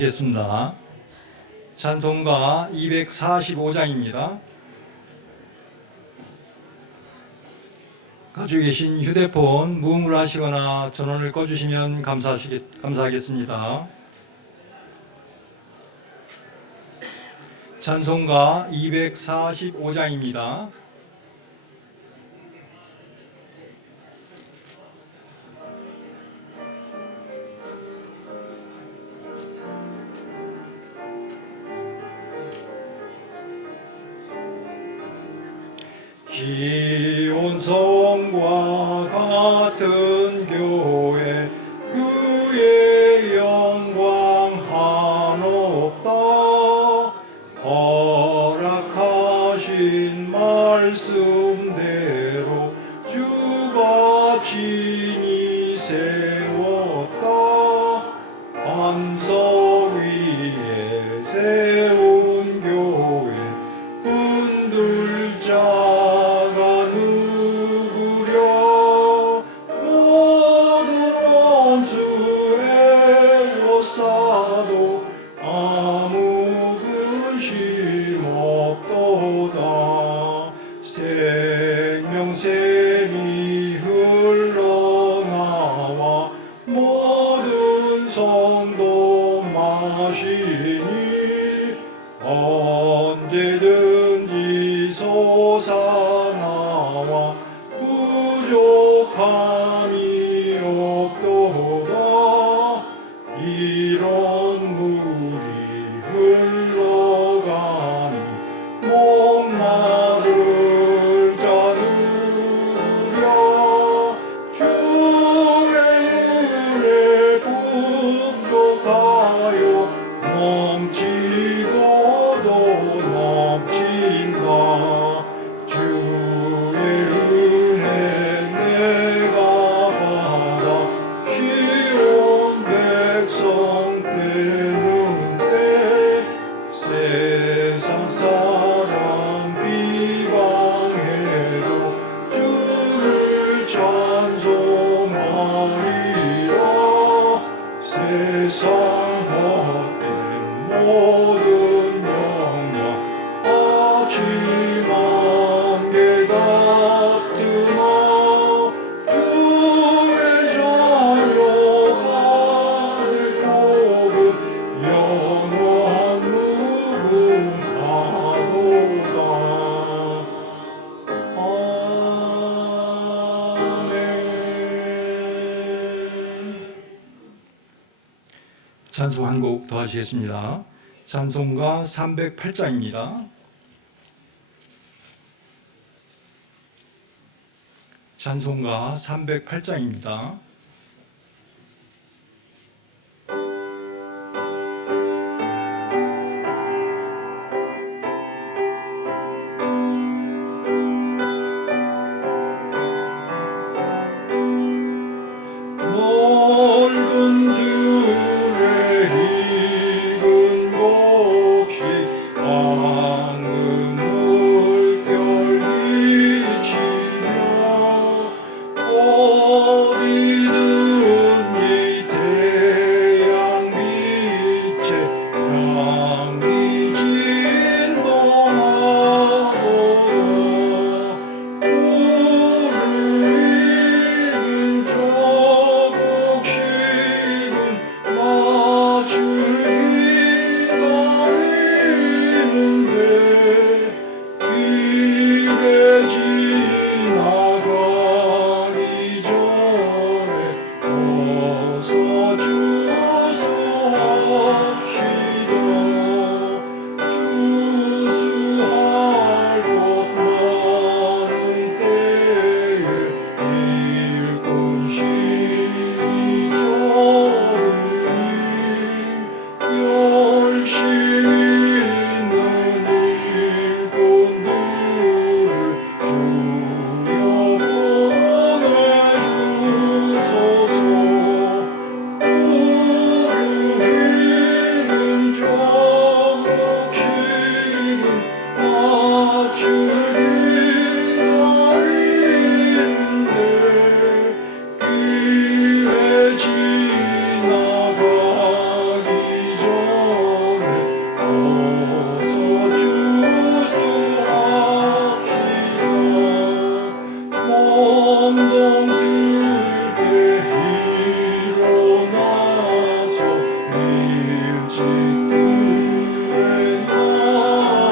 겠습니다. 찬송가 245장입니다. 가지고 계신 휴대폰 무음으로 하시거나 전원을 꺼주시면 감사하겠습니다. 찬송가 245장입니다. 기온성과 같은 교회 그의 영광 한없다. 허락하신 말씀대로 주가 친히 세웠다. 반석 위에 세운 교회 흔들 자가 누구랴. 모든 원수에 옷사도 아무 근심 없도다. 생명샘이 흘러나와 모든 성도 마시니 언제든지 솟아나와 부족함이 없도다. 이런 물이 흘러가니 목마를 자 누구랴. 주의 은혜 부족하여 넘치고도 넘친다. 주의 은혜 내가 받아 쉬운 백성 되는데. 세상 사람 비방해도 주를 찬송하리라. 세상 헛된 모든 영광 아침 안개 같으나 주의 자녀 받을 복은 영원 무궁하도다. 아멘. 찬송 한 곡 더 하시겠습니다. 찬송가 308장입니다. 찬송가 308장입니다. 넓은 들에 익은 곡식 황금 물결 비치며 어디 일찍들의 나라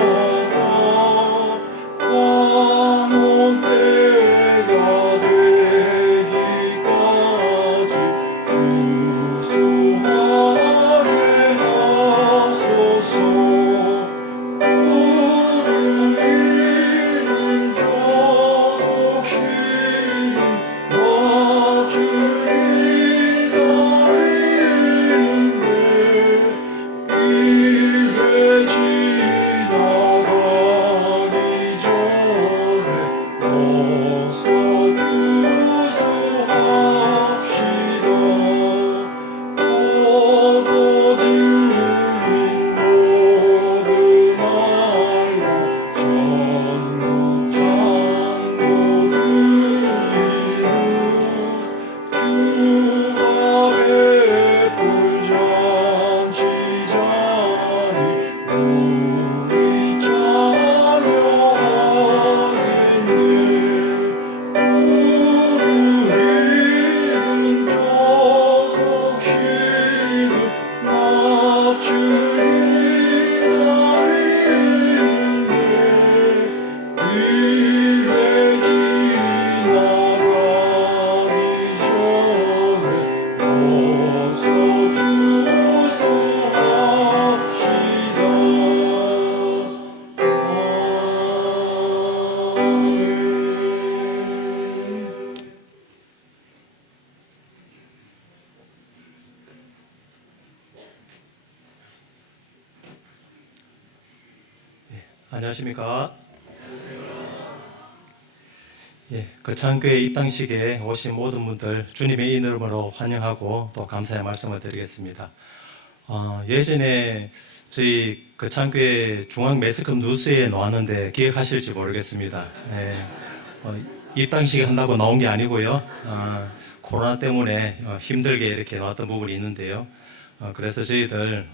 왕원 때가 되기까지 주소하게 하소서. 우리 이름 겨우시는 와줄 기다리는데 이래 지나가기 전에 어서 주소합시다. 얻어들인 모든 말로 전국 상고들이는 주가 베풀 잔치 자리 우리 참여하겠네. 우리는 조금씩은 맞출 기다리는데 이래 지나가기 전에 어서 주소합시다. 아멘. 안녕하십니까? 거창교회 입당식에 오신 모든 분들 주님의 이름으로 환영하고 또 감사의 말씀을 드리겠습니다. 예전에 저희 거창교회 중앙 매스컴 뉴스에 나왔는데 기억하실지 모르겠습니다. 입당식 한다고 나온 게 아니고요. 코로나 때문에 힘들게 이렇게 나왔던 부분이 있는데요. 그래서 저희들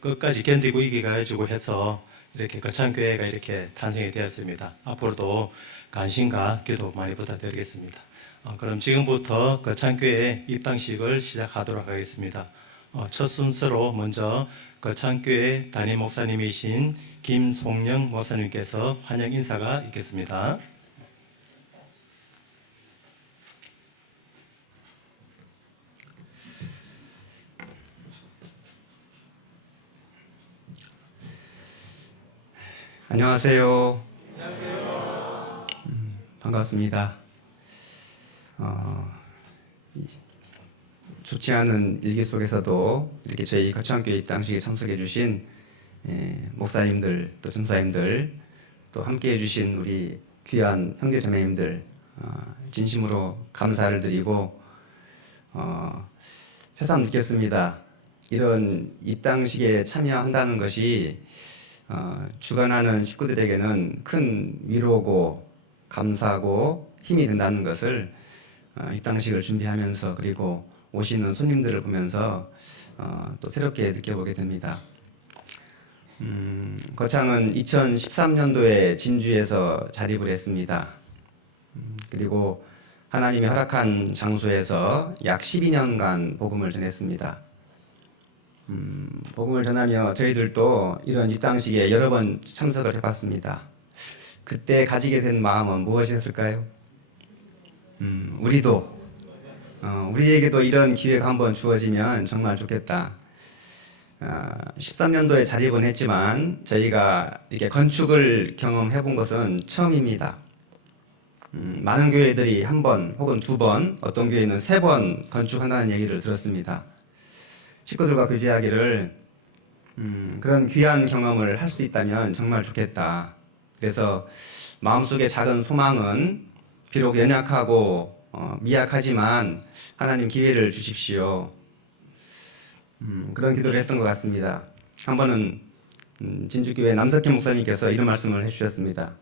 끝까지 견디고 이겨가지고 해서 이렇게 거창교회가 이렇게 탄생이 되었습니다. 앞으로도 관심과 기도 많이 부탁드리겠습니다. 그럼 지금부터 거창교회 입당식을 시작하도록 하겠습니다. 첫 순서로 먼저 거창교회 담임 목사님이신 김송영 목사님께서 환영 인사가 있겠습니다. 안녕하세요. 반갑습니다. 좋지 않은 일기 속에서도 이렇게 저희 거창교회 입당식에 참석해 주신 목사님들 또 전사님들 또 함께 해주신 우리 귀한 형제자매님들 진심으로 감사를 드리고 새삼 느꼈습니다. 이런 입당식에 참여한다는 것이 주관하는 식구들에게는 큰 위로고 감사고 힘이 된다는 것을 입당식을 준비하면서 그리고 오시는 손님들을 보면서 또 새롭게 느껴보게 됩니다. 거창은 2013년도에 진주에서 자립을 했습니다. 그리고 하나님이 허락한 장소에서 약 12년간 복음을 전했습니다. 복음을 전하며 저희들도 이런 입당식에 여러 번 참석을 해봤습니다. 그때 가지게 된 마음은 무엇이었을까요? 우리에게도 이런 기회가 한번 주어지면 정말 좋겠다. 13년도에 자립은 했지만 저희가 이렇게 건축을 경험해 본 것은 처음입니다. 많은 교회들이 한 번 혹은 두 번, 어떤 교회는 3번 건축한다는 얘기를 들었습니다. 식구들과 교제하기를 그런 귀한 경험을 할 수 있다면 정말 좋겠다. 그래서 마음속의 작은 소망은 비록 연약하고 미약하지만 하나님 기회를 주십시오. 그런 기도를 했던 것 같습니다. 한 번은 진주교회 남석희 목사님께서 이런 말씀을 해주셨습니다.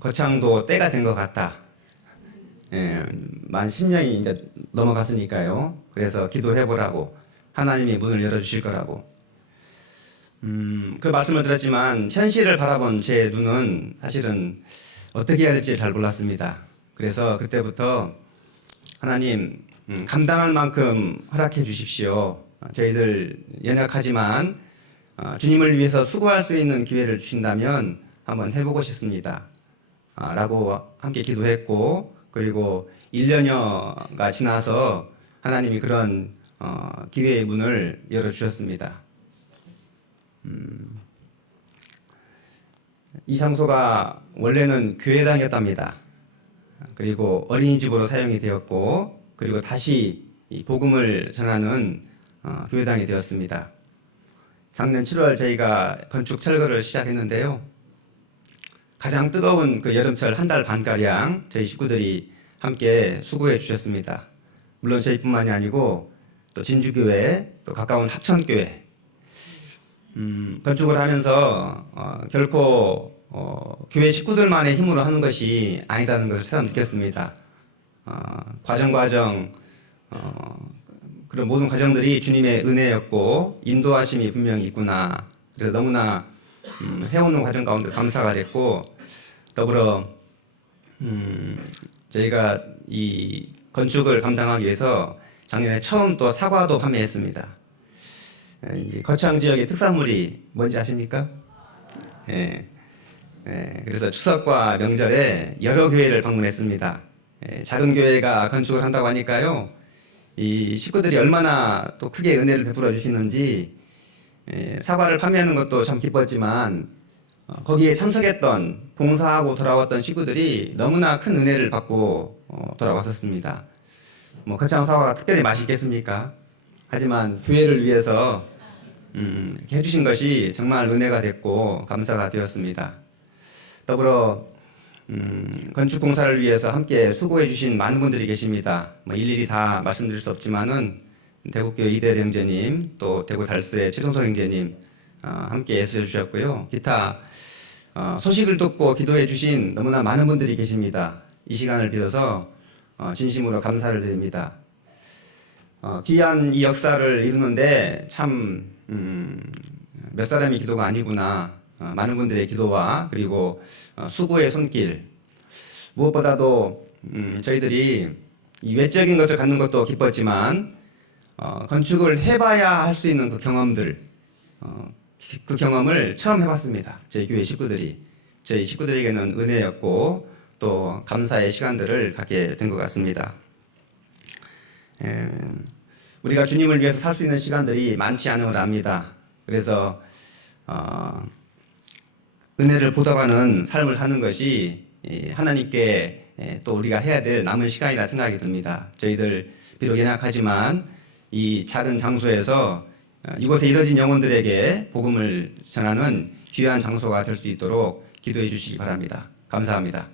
거창도 때가 된 것 같다. 만 10년이 이제 넘어갔으니까요. 그래서 기도해보라고 하나님이 문을 열어주실 거라고. 그 말씀을 들었지만 현실을 바라본 제 눈은 사실은 어떻게 해야 될지 잘 몰랐습니다. 그래서 그때부터 하나님 감당할 만큼 허락해 주십시오. 저희들 연약하지만 주님을 위해서 수고할 수 있는 기회를 주신다면 한번 해보고 싶습니다. 라고 함께 기도했고, 그리고 1년여가 지나서 하나님이 그런 기회의 문을 열어주셨습니다. 이 장소가 원래는 교회당이었답니다. 그리고 어린이집으로 사용이 되었고, 그리고 다시 이 복음을 전하는 교회당이 되었습니다. 작년 7월 저희가 건축 철거를 시작했는데요. 가장 뜨거운 그 여름철 한 달 반가량 저희 식구들이 함께 수고해 주셨습니다. 물론 저희뿐만이 아니고 또 진주교회, 또 가까운 합천교회, 건축을 하면서 결코 교회 식구들만의 힘으로 하는 것이 아니다는 것을 새삼 느꼈습니다. 과정 그런 모든 과정들이 주님의 은혜였고 인도하심이 분명히 있구나. 그래서 너무나 해오는 과정 가운데 감사가 됐고, 더불어 저희가 이 건축을 감당하기 위해서 작년에 처음 또 사과도 판매했습니다. 이제 거창 지역의 특산물이 뭔지 아십니까? 예. 그래서 추석과 명절에 여러 교회를 방문했습니다. 작은 교회가 건축을 한다고 하니까요, 이 식구들이 얼마나 또 크게 은혜를 베풀어 주시는지, 사과를 판매하는 것도 참 기뻤지만 거기에 참석했던 봉사하고 돌아왔던 식구들이 너무나 큰 은혜를 받고 돌아왔었습니다. 뭐 거창 사과가 특별히 맛있겠습니까? 하지만 교회를 위해서 이렇게 해주신 것이 정말 은혜가 됐고 감사가 되었습니다. 더불어 건축 공사를 위해서 함께 수고해 주신 많은 분들이 계십니다. 뭐 일일이 다 말씀드릴 수 없지만은 대구교회 이대일 형제님, 또 대구 달서의 최종석 형제님 함께 애쓰해 주셨고요. 기타 소식을 듣고 기도해 주신 너무나 많은 분들이 계십니다. 이 시간을 빌어서 진심으로 감사를 드립니다. 귀한 이 역사를 이루는데 참 몇 사람의 기도가 아니구나. 많은 분들의 기도와 그리고 수고의 손길, 무엇보다도 저희들이 이 외적인 것을 갖는 것도 기뻤지만 건축을 해봐야 할 수 있는 그 경험들, 그 경험을 처음 해봤습니다. 저희 교회 식구들이. 저희 식구들에게는 은혜였고 또 감사의 시간들을 갖게 된 것 같습니다. 우리가 주님을 위해서 살 수 있는 시간들이 많지 않은 걸 압니다. 그래서 은혜를 보답하는 삶을 사는 것이 하나님께 또 우리가 해야 될 남은 시간이라 생각이 듭니다. 저희들 비록 연약하지만 이 작은 장소에서 이곳에 이뤄진 영혼들에게 복음을 전하는 귀한 장소가 될 수 있도록 기도해 주시기 바랍니다. 감사합니다.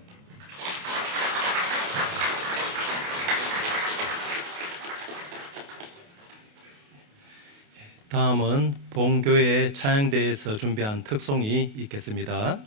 다음은 본교회 찬양대에서 준비한 특송이 있겠습니다.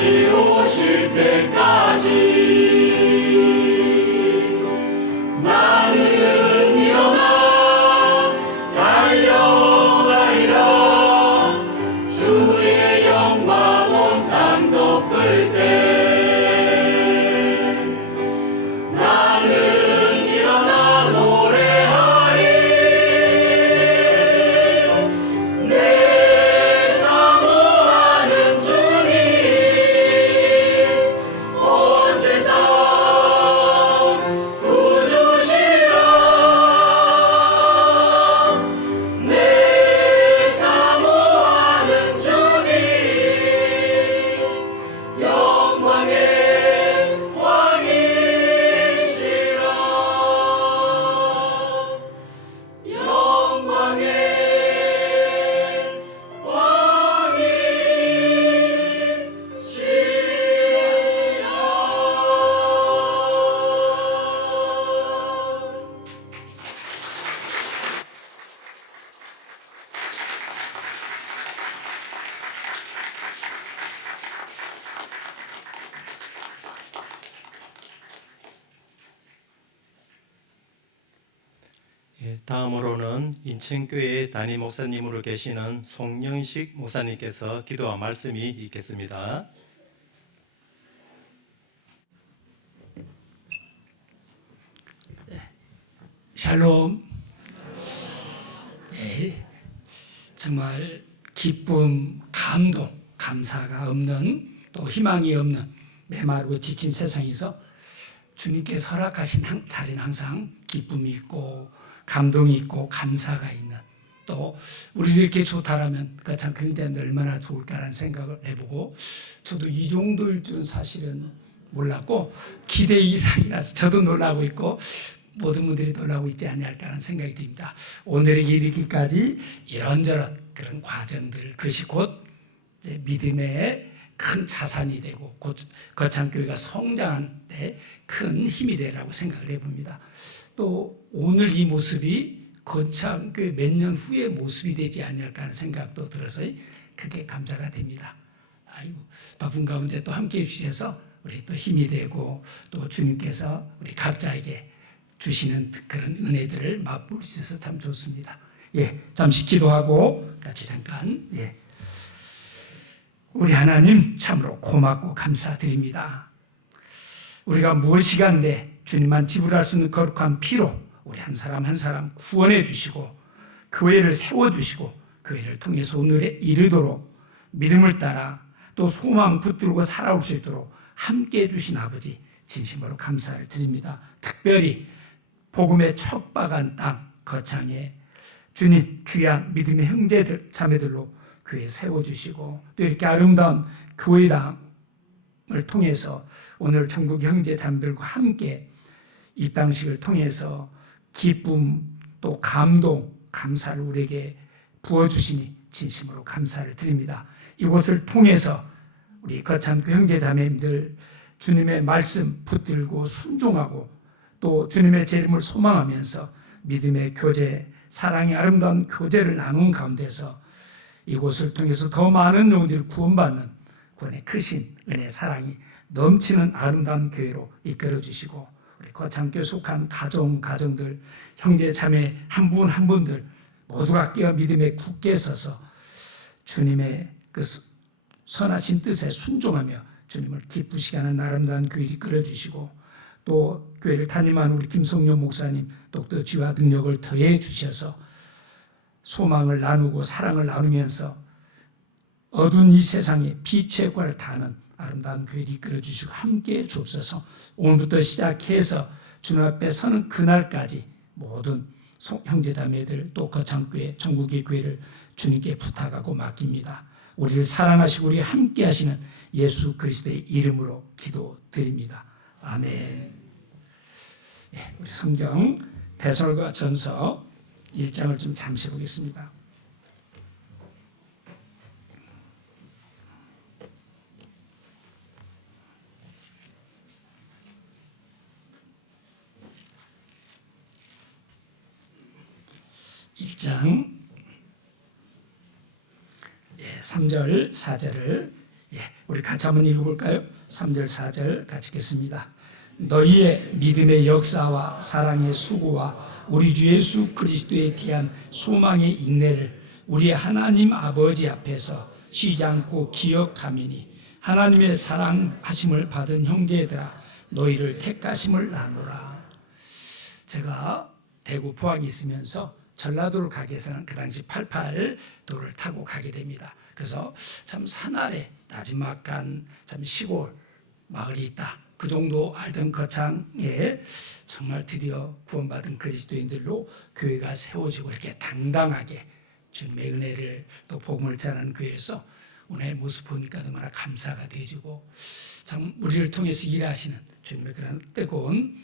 다시 오실 때까지 나는 일어나 달려가리라. 주의 영광 온 땅 덮을 때 나는 일어나 노래하리. 내 사모하는 주님 온 세상 구주시라. 내 사모하는 주님 영광의 왕이시라. 영광의 왕이시라. 예, 다음으로는 인천교회 담임 목사님으로 계시는 송영식 목사님께서 기도와 말씀이 있겠습니다. 샬롬. 네, 정말 기쁨, 감동, 감사가 없는 또 희망이 없는 메마르고 지친 세상에서 주님께서 허락하신 자리는 항상 기쁨이 있고 감동이 있고 감사가 있는, 또 우리도 이렇게 좋다라면 참 굉장히 얼마나 좋을까라는 생각을 해보고, 저도 이 정도일 줄은 사실은 몰랐고 기대 이상이라서 저도 놀라고 있고 모든 분들이 놀라고 있지 않을까라는 생각이 듭니다. 오늘에 이르기까지 이런저런 그런 과정들, 그것이 곧 이제 믿음의 큰 자산이 되고 곧 거창교회가 성장하는 데 큰 힘이 되라고 생각을 해봅니다. 또 오늘 이 모습이 거창교회 몇 년 후의 모습이 되지 않을까 하는 생각도 들어서 크게 감사가 됩니다. 아이고, 바쁜 가운데 또 함께해 주셔서 우리 또 힘이 되고 또 주님께서 우리 각자에게 주시는 그런 은혜들을 맛볼 수 있어서 참 좋습니다. 예, 잠시 기도하고 같이 잠깐. 예, 우리 하나님 참으로 고맙고 감사드립니다. 우리가 무엇이간데 주님만 지불할 수 있는 거룩한 피로 우리 한 사람 한 사람 구원해 주시고 교회를 세워주시고 교회를 통해서 오늘에 이르도록 믿음을 따라 또 소망 붙들고 살아올 수 있도록 함께해 주신 아버지 진심으로 감사를 드립니다. 특별히 복음의 척박한 땅 거창에 주님 귀한 믿음의 형제들 자매들로 교회 세워주시고 또 이렇게 아름다운 교회당을 통해서 오늘 전국 형제 자매들과 함께 이 땅식을 통해서 기쁨 또 감동 감사를 우리에게 부어주시니 진심으로 감사를 드립니다. 이곳을 통해서 우리 거창교 형제 자매님들 주님의 말씀 붙들고 순종하고 또 주님의 제 이름을 소망하면서 믿음의 교제, 사랑의 아름다운 교제를 나눈 가운데서 이곳을 통해서 더 많은 영혼들이 구원받는 구원의 크신 은혜, 사랑이 넘치는 아름다운 교회로 이끌어주시고 우리 거창교에 속한 가정들, 형제 자매 한 분 한 분들 모두가 깨어 믿음에 굳게 서서 주님의 그 선하신 뜻에 순종하며 주님을 기쁘시게 하는 아름다운 교회를 이끌어주시고 또 교회를 담임하는 우리 김성룡 목사님 또 지와 능력을 더해 주셔서 소망을 나누고 사랑을 나누면서 어두운 이 세상에 빛의 괄을 타는 아름다운 교회를 이끌어주시고 함께해 주옵소서. 오늘부터 시작해서 주님 앞에 서는 그날까지 모든 형제자매들 또 거창교회 전국의 교회를 주님께 부탁하고 맡깁니다. 우리를 사랑하시고 우리 함께 하시는 예수 그리스도의 이름으로 기도드립니다. 아멘. 네, 우리 성경 데살로니가전서 1장을 좀 잠시 보겠습니다. 장 3절 4절을 우리 같이 한번 읽어볼까요? 3절 4절 같이 읽겠습니다. 너희의 믿음의 역사와 사랑의 수고와 우리 주 예수 그리스도에 대한 소망의 인내를 우리 하나님 아버지 앞에서 쉬지 않고 기억하미니 하나님의 사랑하심을 받은 형제들아 너희를 택하심을 나누라. 제가 대구 포항에 있으면서 전라도를 가기 위해서는 그 당시 88도를 타고 가게 됩니다. 그래서 참 산 아래 나지막한 참 시골 마을이 있다. 그 정도 알던 거창에 정말 드디어 구원받은 그리스도인들로 교회가 세워지고 이렇게 당당하게 주님의 은혜를 또 복음을 전하는 교회에서 오늘 모습 보니까 너무나 감사가 되어지고 참 우리를 통해서 일하시는 주님의 그런 뜨거운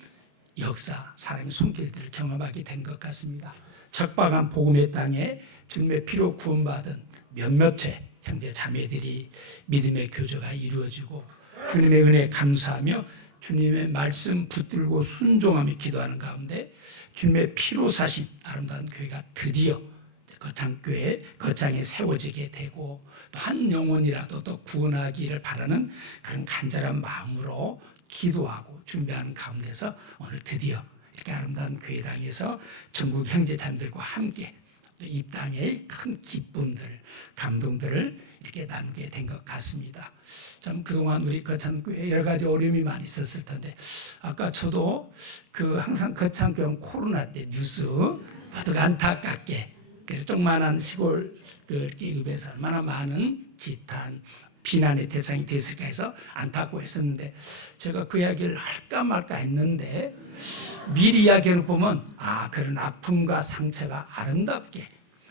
역사, 사랑의 손길들을 경험하게 된 것 같습니다. 척박한 복음의 땅에 주님의 피로 구원받은 몇몇의 형제 자매들이 믿음의 교제가 이루어지고 주님의 은혜에 감사하며 주님의 말씀 붙들고 순종하며 기도하는 가운데 주님의 피로 사신 아름다운 교회가 드디어 거창교회 거창에 세워지게 되고 또 한 영혼이라도 더 구원하기를 바라는 그런 간절한 마음으로 기도하고 준비하는 가운데서 오늘 드디어 이렇게 아름다운 교회당에서 전국 형제자매들과 함께 이 땅의 큰 기쁨들, 감동들을 이렇게 나누게 된 것 같습니다. 참 그동안 우리 거창교회 여러 가지 어려움이 많이 있었을 텐데 아까 저도 항상 거창교회 코로나 때 뉴스 모두가 안타깝게 조그만한 시골 기업에서 얼마나 많은 지탄, 비난의 대상이 됐을까 해서 안타깝고 했었는데 제가 그 이야기를 할까 말까 했는데 미리 이야기를 보면 그런 아픔과 상처가 아름답게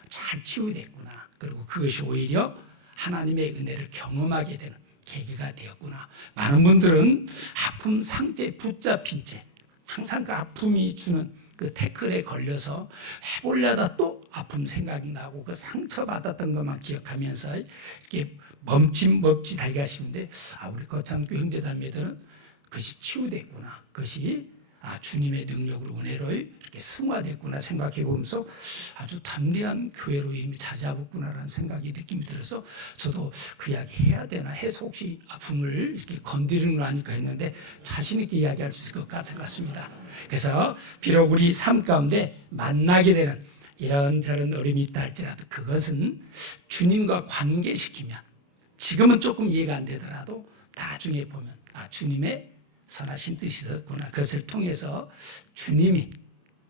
잘 치유됐구나. 그리고 그것이 오히려 하나님의 은혜를 경험하게 되는 계기가 되었구나. 많은 분들은 아픔 상태에 붙잡힌 채 항상 그 아픔이 주는 그 태클에 걸려서 해보려다 또 아픔 생각이 나고 그 상처받았던 것만 기억하면서 이렇게 멈칫하게 하시는데 우리 거창교 형제자매들은 그것이 치유됐구나. 그것이 주님의 능력으로 은혜로 이렇게 승화됐구나 생각해 보면서 아주 담대한 교회로 이름이 찾아붙구나라는 생각이 느낌이 들어서 저도 그 이야기 해야 되나 해서 혹시 아픔을 이렇게 건드리는 거 아닐까 했는데 자신 있게 이야기할 수 있을 것 같습니다. 그래서 비록 우리 삶 가운데 만나게 되는 이런저런 어려움이 있다 할지라도 그것은 주님과 관계시키면 지금은 조금 이해가 안 되더라도 나중에 보면 주님의 선하신 뜻이 있었구나. 그것을 통해서 주님이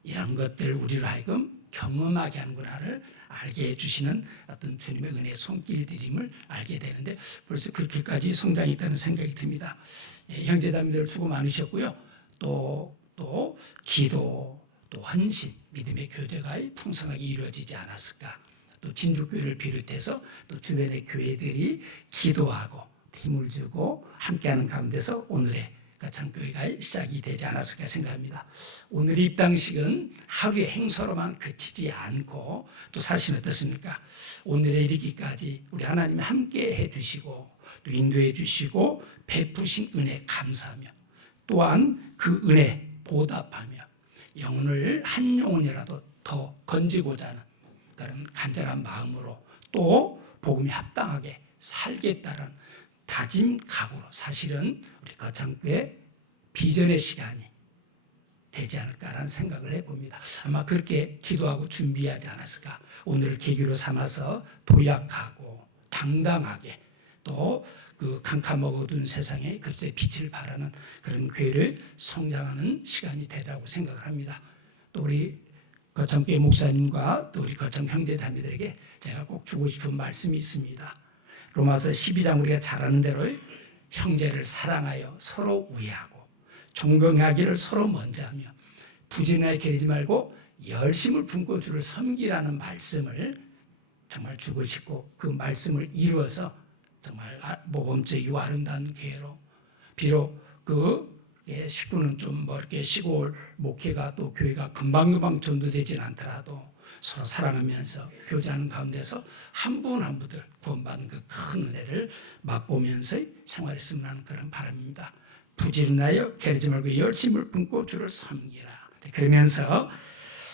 이런 것들을 우리로 하여금 경험하게 하는구나를 알게 해주시는 어떤 주님의 은혜 손길들임을 알게 되는데 벌써 그렇게까지 성장이 있다는 생각이 듭니다. 형제자매들 수고 많으셨고요. 또 기도, 또 헌신, 믿음의 교제가 풍성하게 이루어지지 않았을까. 또 진주교회를 비롯해서 또 주변의 교회들이 기도하고 힘을 주고 함께하는 가운데서 오늘의 거창교회가 시작이 되지 않았을까 생각합니다. 오늘의 입당식은 하루의 행사로만 그치지 않고 또 사실 어떻습니까? 오늘에 이르기까지 우리 하나님이 함께 해주시고 또 인도해 주시고 베푸신 은혜 감사하며 또한 그 은혜 보답하며 영혼을 한 영혼이라도 더 건지고자 하는 그런 간절한 마음으로 또 복음에 합당하게 살겠다는 다짐 각오로 사실은 우리 거창교회 비전의 시간이 되지 않을까라는 생각을 해봅니다. 아마 그렇게 기도하고 준비하지 않았을까. 오늘을 계기로 삼아서 도약하고 당당하게 또 그 캄캄하고 어두운 세상에 그리스도의 빛을 발하는 그런 교회를 성장하는 시간이 되라고 생각을 합니다. 또 우리 거창교회 목사님과 또 우리 거창 형제자매들에게 제가 꼭 주고 싶은 말씀이 있습니다. 로마서 12장 우리가 잘 아는 대로 형제를 사랑하여 서로 우애하고 존경하기를 서로 먼저 하며 부진하게 게리지 말고 열심을 품고 주를 섬기라는 말씀을 정말 주고 싶고 그 말씀을 이루어서 정말 모범적이고 아름다운 교회로 비록 식구는 좀 이렇게 시골 목회가 또 교회가 금방금방 전도되진 않더라도 서로 사랑하면서 교제하는 가운데서 한 분 한 분들 구원받는 그 큰 은혜를 맛보면서 생활했으면 하는 그런 바람입니다. 부지런하여 게으르지 말고 열심을 품고 주를 섬기라. 그러면서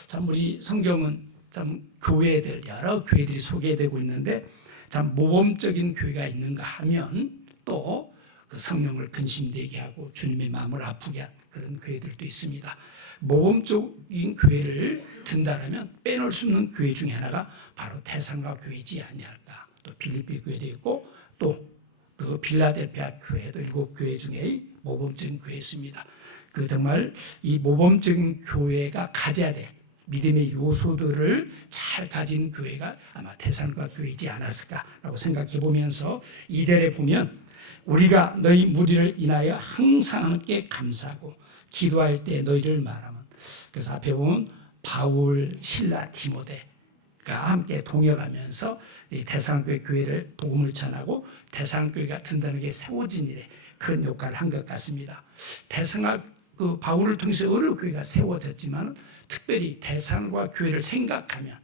참 우리 성경은 참 교회들 여러 교회들이 소개되고 있는데 참 모범적인 교회가 있는가 하면 또 그 성령을 근심되게 하고 주님의 마음을 아프게 한 그런 교회들도 있습니다. 모범적인 교회를 든다라면 빼놓을 수 없는 교회 중에 하나가 바로 태산과 교회이지 아니할까. 또 빌립비 교회도 있고 또 그 빌라델피아 교회도 7교회 중에 모범적인 교회였습니다. 그 정말 이 모범적인 교회가 가져야 될 믿음의 요소들을 잘 가진 교회가 아마 태산과 교회이지 않았을까라고 생각해 보면서 2절에 보면 우리가 너희 무리를 인하여 항상 함께 감사하고 기도할 때 너희를 말하면, 그래서 앞에 보면 바울, 실라, 디모데가 함께 동역하면서 이 대상교회 교회를 복음을 전하고 대상교회가 든든하게 세워진 일에 큰 역할을 한 것 같습니다. 대상과 그 바울을 통해서 여러 교회가 세워졌지만 특별히 대상과 교회를 생각하면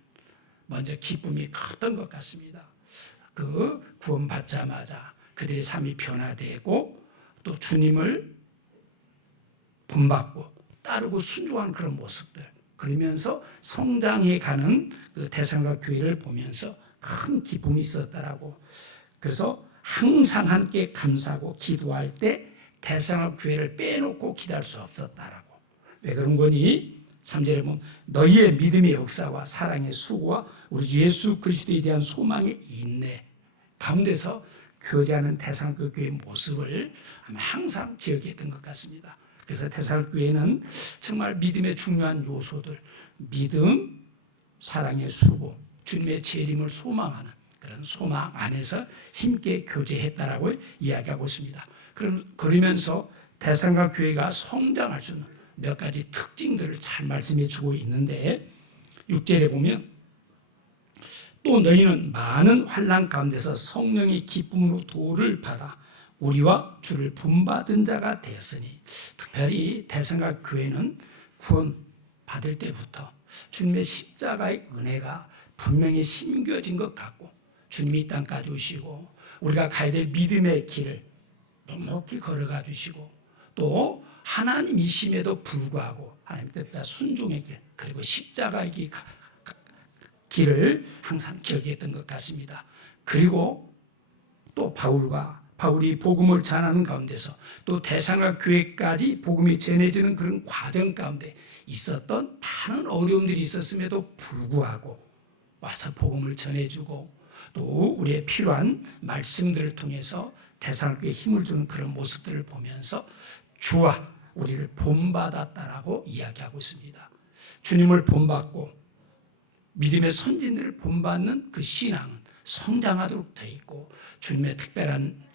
먼저 기쁨이 컸던 것 같습니다. 그 구원받자마자 그들의 삶이 변화되고 또 주님을 본받고 따르고 순종하는 그런 모습들, 그러면서 성장해 가는 그 대상과 교회를 보면서 큰 기쁨이 있었다라고. 그래서 항상 함께 감사하고 기도할 때 대상과 교회를 빼놓고 기도할 수 없었다라고. 왜 그런 거니? 3절에 보면 너희의 믿음의 역사와 사랑의 수고와 우리 주 예수 그리스도에 대한 소망의 인내 가운데서 교제하는 대상교 교회의 모습을 아마 항상 기억했던 것 같습니다. 그래서 대상교회는 정말 믿음의 중요한 요소들, 믿음, 사랑의 수고, 주님의 재림을 소망하는 그런 소망 안에서 힘있게 교제했다라고 이야기하고 있습니다. 그러면서 대상과 교회가 성장할 수 있는 몇 가지 특징들을 잘 말씀해 주고 있는데 6절에 보면 또 너희는 많은 환난 가운데서 성령의 기쁨으로 도를 받아 우리와 주를 본받은 자가 되었으니, 특별히 대성각 교회는 구원 받을 때부터 주님의 십자가의 은혜가 분명히 심겨진 것 같고 주님이 이 땅까지 오시고 우리가 가야 될 믿음의 길을 넉넉히 걸어가 주시고 또 하나님이심에도 불구하고 하나님 뜻보다 순종의 길 그리고 십자가의 길을 항상 기억했던 것 같습니다. 그리고 또 바울이 복음을 전하는 가운데서 또 대상과 교회까지 복음이 전해지는 그런 과정 가운데 있었던 많은 어려움들이 있었음에도 불구하고 와서 복음을 전해주고 또 우리의 필요한 말씀들을 통해서 대상과 교회에 힘을 주는 그런 모습들을 보면서 주와 우리를 본받았다라고 이야기하고 있습니다. 주님을 본받고 믿음의 선진들을 본받는 그 신앙은 성장하도록 되어 있고 주님의 특별한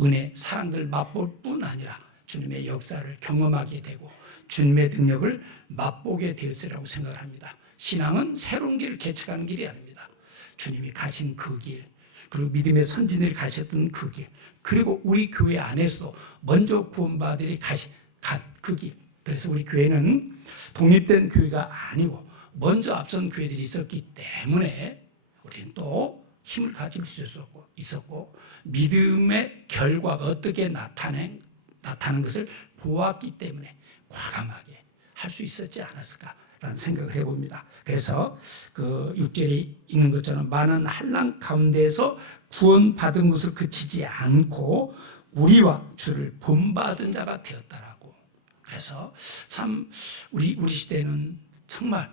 은혜, 사랑들 맛볼 뿐 아니라 주님의 역사를 경험하게 되고 주님의 능력을 맛보게 되었으리라고 생각을 합니다. 신앙은 새로운 길을 개척하는 길이 아닙니다. 주님이 가신 그 길, 그리고 믿음의 선진들이 가셨던 그 길, 그리고 우리 교회 안에서도 먼저 구원받으리 간 그 길. 그래서 우리 교회는 독립된 교회가 아니고 먼저 앞선 교회들이 있었기 때문에 우리는 또 힘을 가질 수 있었고 믿음의 결과가 어떻게 나타나는 것을 보았기 때문에 과감하게 할 수 있었지 않았을까라는 생각을 해봅니다. 그래서 그 6절에 있는 것처럼 많은 환난 가운데서 구원받은 것을 그치지 않고 우리와 주를 본받은 자가 되었다라고. 그래서 참 우리 시대는 정말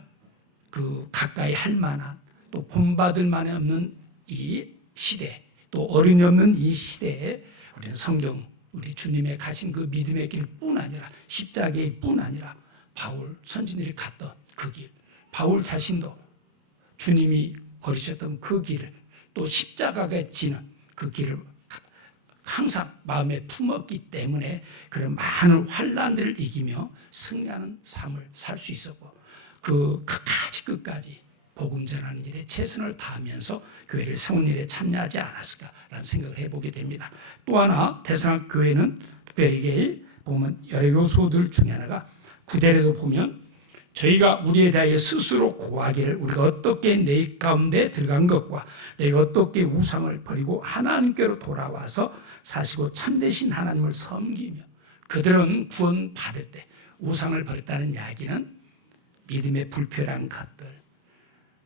그 가까이 할 만한 또 본받을 만이 없는 이 시대, 또 어른이 없는 이 시대에 우리는 성경, 우리 주님의 가신 그 믿음의 길뿐 아니라 십자가의 뿐 아니라 바울 선진들이 갔던 그 길, 바울 자신도 주님이 걸으셨던 그 길을 또 십자가가 지는 그 길을 항상 마음에 품었기 때문에 그런 많은 환난들을 이기며 승리하는 삶을 살 수 있었고 그 끝까지 복음 전하는 일에 최선을 다하면서 교회를 세운 일에 참여하지 않았을까라는 생각을 해보게 됩니다. 또 하나 대상학 교회는 특별히 보면 여러 요소들 중에 하나가 9절에도 보면 저희가 우리에 대하여 스스로 고하기를 우리가 어떻게 내 가운데 들어간 것과 내가 어떻게 우상을 버리고 하나님께로 돌아와서 사시고 참되신 하나님을 섬기며 그들은 구원 받을 때 우상을 버렸다는 이야기는 믿음의 불필요한 것들,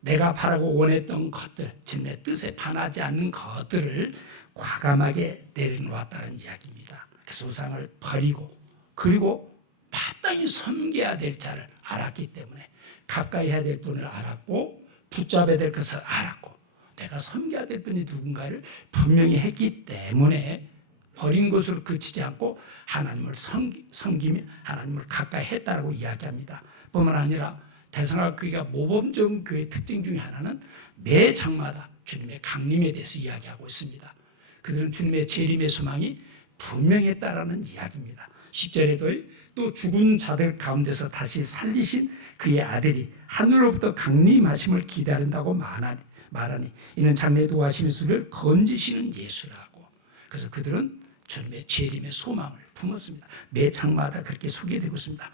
내가 바라고 원했던 것들, 주님의 뜻에 반하지 않는 것들을 과감하게 내려놓았다는 이야기입니다. 그래서 우상을 버리고 그리고 마땅히 섬겨야 될 자를 알았기 때문에 가까이 해야 될 분을 알았고 붙잡아야 될 것을 알았고 내가 섬겨야 될 분이 누군가를 분명히 했기 때문에 버린 것으로 그치지 않고 하나님을 섬기며 하나님을 가까이 했다라고 이야기합니다. 뿐만 아니라 대성학교회가 모범적 교회의 특징 중에 하나는 매 장마다 주님의 강림에 대해서 이야기하고 있습니다. 그들은 주님의 재림의 소망이 분명했다라는 이야기입니다. 10절에도 또 죽은 자들 가운데서 다시 살리신 그의 아들이 하늘로부터 강림하심을 기다린다고 말하니 이는 장래에 도하심의 수를 건지시는 예수라고. 그래서 그들은 주님의 재림의 소망을 품었습니다. 매 장마다 그렇게 소개되고 있습니다.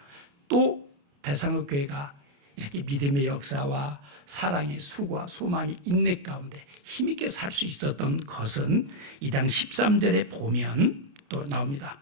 또 대상교회가 이렇게 믿음의 역사와 사랑의 수고와 소망의 인내 가운데 힘있게 살 수 있었던 것은 이 장 13절에 보면 또 나옵니다.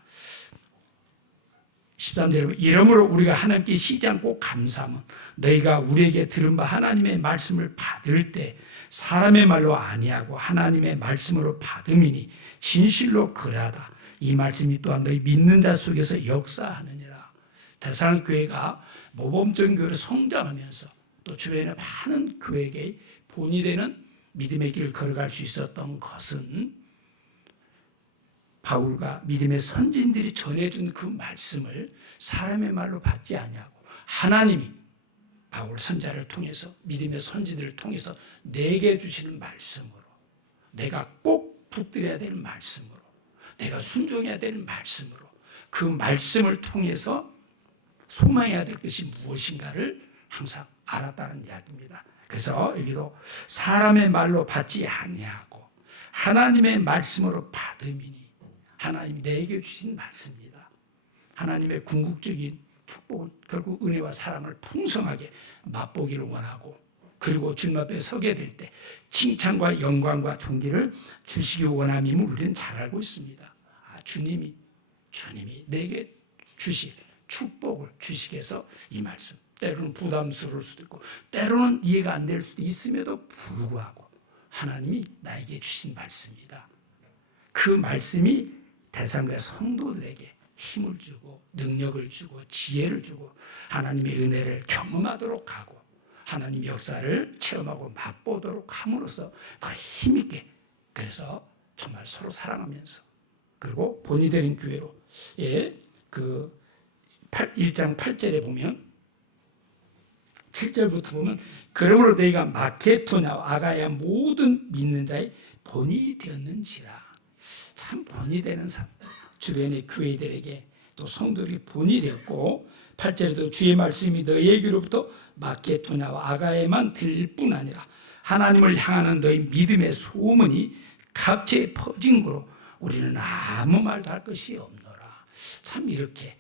13절에 이러므로 우리가 하나님께 쉬지 않고 감사함은 너희가 우리에게 들은 바 하나님의 말씀을 받을 때 사람의 말로 아니하고 하나님의 말씀으로 받음이니 진실로 그러하다. 이 말씀이 또한 너희 믿는 자 속에서 역사하느니라. 대상교회가 모범적인 교회로 성장하면서 또 주변에 많은 교회에게 본이 되는 믿음의 길을 걸어갈 수 있었던 것은 바울과 믿음의 선진들이 전해준 그 말씀을 사람의 말로 받지 아니하고 하나님이 바울 선자를 통해서 믿음의 선지들을 통해서 내게 주시는 말씀으로 내가 꼭 붙들어야 될 말씀으로 내가 순종해야 될 말씀으로 그 말씀을 통해서 소망해야 될 것이 무엇인가를 항상 알았다는 이야기입니다. 그래서 여기도 사람의 말로 받지 아니하고 하나님의 말씀으로 받음이니 하나님이 내게 주신 말씀입니다. 하나님의 궁극적인 축복은 결국 은혜와 사랑을 풍성하게 맛보기를 원하고 그리고 주님 앞에 서게 될 때 칭찬과 영광과 존귀를 주시기 원함임을 우리는 잘 알고 있습니다. 주님이 내게 주실 축복을 주시기 위해서 이 말씀 때로는 부담스러울 수도 있고 때로는 이해가 안 될 수도 있음에도 불구하고 하나님이 나에게 주신 말씀이다. 그 말씀이 대상과 성도들에게 힘을 주고 능력을 주고 지혜를 주고 하나님의 은혜를 경험하도록 하고 하나님의 역사를 체험하고 맛보도록 함으로써 더 힘있게 그래서 정말 서로 사랑하면서 그리고 본이 되는 교회로 그 1장 8절에 보면 7절부터 보면 그러므로 너희가 마케도냐와 아가야 모든 믿는 자의 본이 되었는지라. 참 본이 되는 주변의 교회들에게 또 성도들이 본이 되었고 8절에도 주의 말씀이 너희에게로부터 마케도냐와 아가야만 들릴 뿐 아니라 하나님을 향하는 너희 믿음의 소문이 각지에 퍼진 거로 우리는 아무 말도 할 것이 없노라. 참 이렇게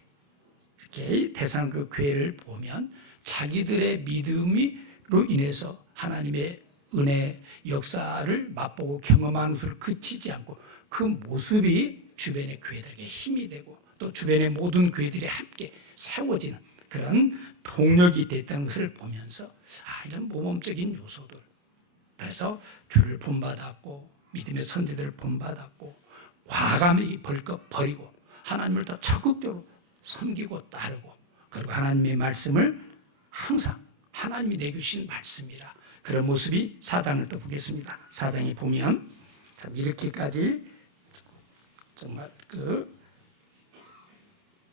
대상 그 교회를 보면 자기들의 믿음으로 인해서 하나님의 은혜 역사를 맛보고 경험하는 것을 그치지 않고 그 모습이 주변의 교회들에게 힘이 되고 또 주변의 모든 교회들이 함께 세워지는 그런 동력이 됐다는 것을 보면서 이런 모범적인 요소들 그래서 주를 본받았고 믿음의 선지들을 본받았고 과감히 벌컥 버리고 하나님을 더 적극적으로 섬기고 따르고 그리고 하나님의 말씀을 항상 하나님이 내주신 말씀이라 그런 모습이 4장을 또 보겠습니다. 4장에 보면 참 이렇게까지 정말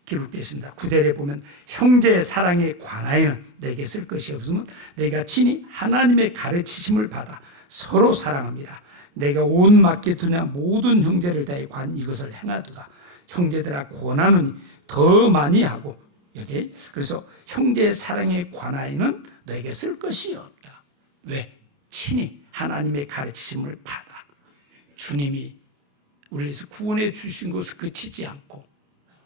기록되어 있습니다. 9절에 보면 형제의 사랑에 관하여는 내게 쓸 것이 없으면 내가 친히 하나님의 가르치심을 받아 서로 사랑합니다. 내가 온 마케도냐 모든 형제를 다해 관 이것을 행하도다. 형제들아 권하노니 더 많이 하고 여기 그래서 형제의 사랑에 관하여는 너에게 쓸 것이 없다. 왜? 친히 하나님의 가르치심을 받아 주님이 우리에서 구원해 주신 것을 그치지 않고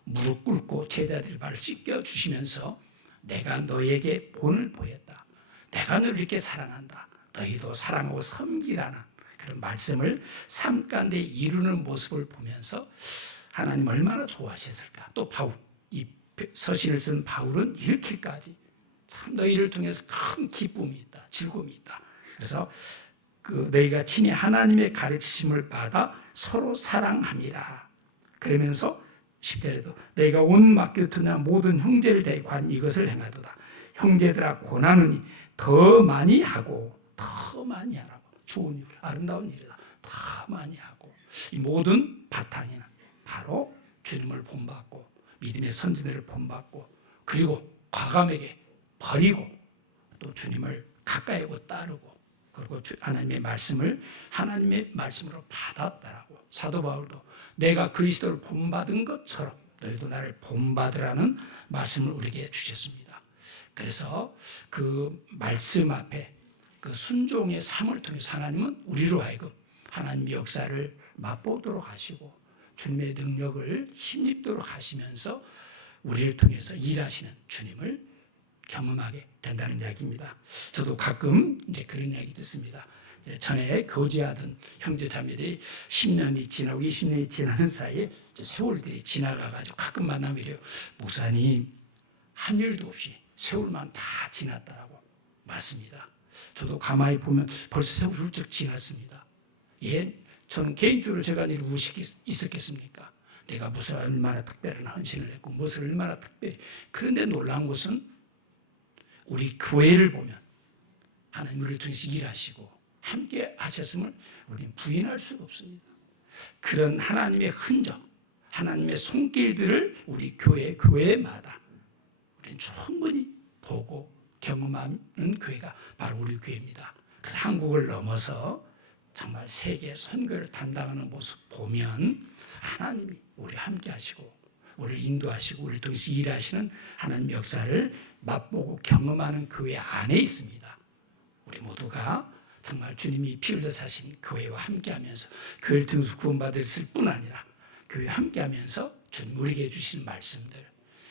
무릎 꿇고 제자들 발을 씻겨 주시면서 내가 너에게 본을 보였다. 내가 너를 이렇게 사랑한다. 너희도 사랑하고 섬기라는 그런 말씀을 삶 가운데 이루는 모습을 보면서 하나님 얼마나 좋아하셨을까. 또 바울, 이 서신을 쓴 바울은 이렇게까지 참 너희를 통해서 큰 기쁨이 있다. 즐거움이 있다. 그래서 너희가 친히 하나님의 가르치심을 받아 서로 사랑함이라. 그러면서 10절에도 너희가 온 맡겨두나 모든 형제를 대해 관 이것을 행하도다. 형제들아 고나느니 더 많이 하고 더 많이 하라고. 좋은 일, 아름다운 일이다. 더 많이 하고 이 모든 바탕에는 바로 주님을 본받고 믿음의 선진들을 본받고 그리고 과감하게 버리고 또 주님을 가까이 하고 따르고 그리고 하나님의 말씀을 하나님의 말씀으로 받았다라고. 사도 바울도 내가 그리스도를 본받은 것처럼 너희도 나를 본받으라는 말씀을 우리에게 주셨습니다. 그래서 그 말씀 앞에 그 순종의 삶을 통해서 하나님은 우리로 하여금 하나님의 역사를 맛보도록 하시고 주님의 능력을 힘입도록 하시면서 우리를 통해서 일하시는 주님을 경험하게 된다는 이야기입니다. 저도 가끔 이제 그런 이야기 듣습니다. 전에 교제하던 형제 자매들이 10년이 지나고 20년이 지나는 사이에 세월들이 지나가가지고 가끔 만나면 이래요. 목사님 한 일도 없이 세월만 다 지났다라고. 맞습니다. 저도 가만히 보면 벌써 세월이 훌쩍 지났습니다. 예, 저는 개인적으로 제가 늘 무엇이 있었겠습니까? 내가 무슨 얼마나 특별한 헌신을 했고 무엇을 얼마나 특별히. 그런데 놀라운 것은 우리 교회를 보면 하나님 우리를 통해서 일하시고 함께 하셨음을 우리는 부인할 수가 없습니다. 그런 하나님의 흔적, 하나님의 손길들을 우리 교회마다 우리는 충분히 보고 경험하는 교회가 바로 우리 교회입니다. 그래서 한국을 넘어서 정말 세계 선교를 담당하는 모습 보면 하나님이 우리 함께 하시고 우리를 인도하시고 우리를 통해서 일하시는 하나님의 역사를 맛보고 경험하는 교회 안에 있습니다. 우리 모두가 정말 주님이 피 흘려 사신 교회와 함께하면서 교회를 통해서 구원받았을 뿐 아니라 교회와 함께하면서 주님 우리에게 주신 말씀들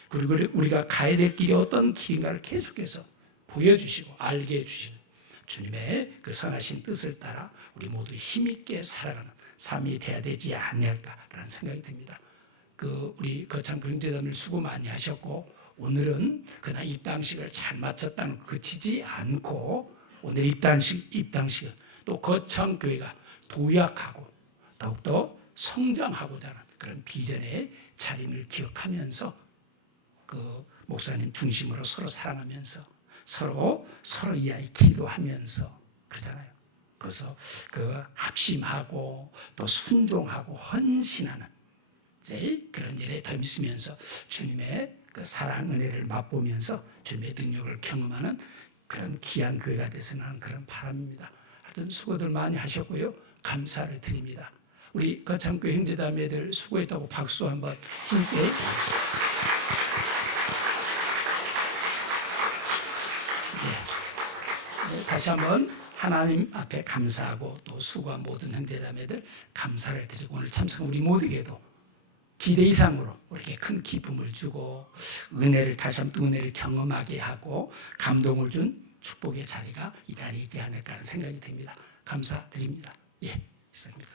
그리고 우리가 가야 될 길이 어떤 길인가를 계속해서 보여주시고 알게 해주시는 주님의 그 선하신 뜻을 따라 우리 모두 힘있게 살아가는 삶이 돼야 되지 않을까라는 생각이 듭니다. 우리 거창 형제자매들 수고 많이 하셨고 오늘은 그냥 입당식을 잘 마쳤다는 그치지 않고 오늘 입당식은 또 거창 교회가 도약하고 더욱더 성장하고자 하는 그런 비전의 차림을 기억하면서 그 목사님 중심으로 서로 사랑하면서 서로 이야기 기도하면서 그러잖아요. 그래서 그 합심하고 또 순종하고 헌신하는 그런 일에 더 있으면서 주님의 그 사랑 은혜를 맛보면서 주님의 능력을 경험하는 그런 귀한 교회가 됐으면 하는 그런 바람입니다. 하여튼 수고들 많이 하셨고요. 감사를 드립니다. 우리 거창교회 형제자매들 수고했다고 박수 한번 힘께. 다시 한번 하나님 앞에 감사하고 또 수고한 모든 형제자매들 감사를 드리고 오늘 참석한 우리 모두에게도 기대 이상으로 우리에게 큰 기쁨을 주고 은혜를 다시 한번 은혜를 경험하게 하고 감동을 준 축복의 자리가 이 자리에 있지 않을까 하는 생각이 듭니다. 감사드립니다. 예, 시작합니다.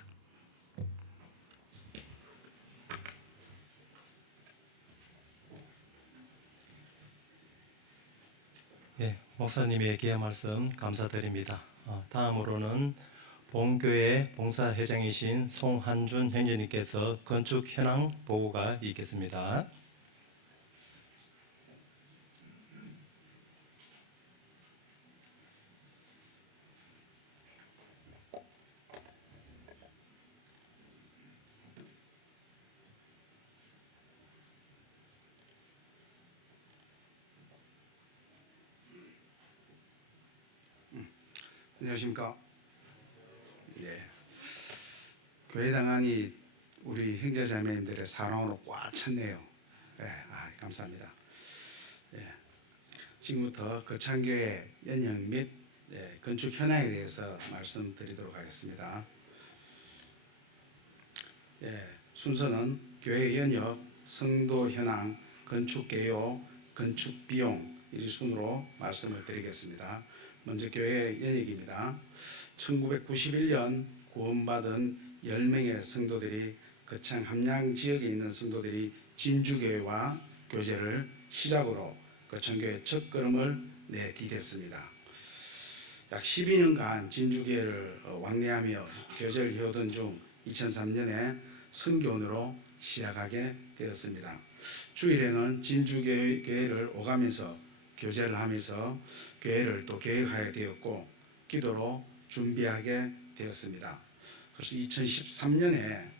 예, 목사님의 귀한 말씀 감사드립니다. 다음으로는 본교회 봉사회장이신 송한준 형제님께서 건축 현황 보고가 있겠습니다. 안녕하십니까. 네. 교회 당안이 우리 형제자매님들의 사랑으로 꽉 찼네요. 네, 감사합니다. 네. 지금부터 거창교회 연영 및 건축 현황에 대해서 말씀드리도록 하겠습니다. 순서는 교회 연역, 성도 현황, 건축 개요, 건축 비용 이 순으로 말씀을 드리겠습니다. 먼저 교회 연역입니다. 1991년 구원받은 10명의 성도들이 거창 함양 지역에 있는 성도들이 진주교회와 교제를 시작으로 거창교회 첫걸음을 내디뎠습니다. 약 12년간 진주교회를 왕래하며 교제를 해오던 중 2003년에 선교원으로 시작하게 되었습니다. 주일에는 진주교회를 오가면서 교제를 하면서 교회를 또 계획하게 되었고 기도로 준비하게 되었습니다. 그래서 2013년에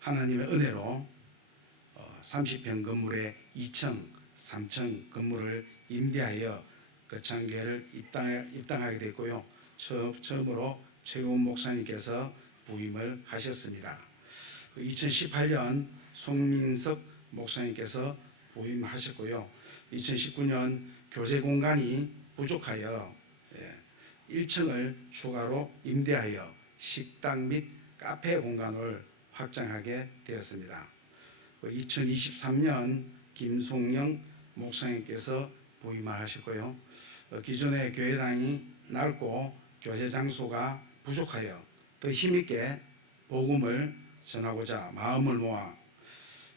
하나님의 은혜로 30평 건물에 2층, 3층 건물을 임대하여 거창교회를 입당하게 됐고요. 처음으로 최고원 목사님께서 부임을 하셨습니다. 2018년 송민석 목사님께서 부임하셨고요. 2019년 교제 공간이 부족하여 1층을 추가로 임대하여 식당 및 카페 공간을 확장하게 되었습니다. 2023년 김송영 목사님께서 부임을 하셨고요. 기존의 교회당이 넓고 교제 장소가 부족하여 더 힘있게 복음을 전하고자 마음을 모아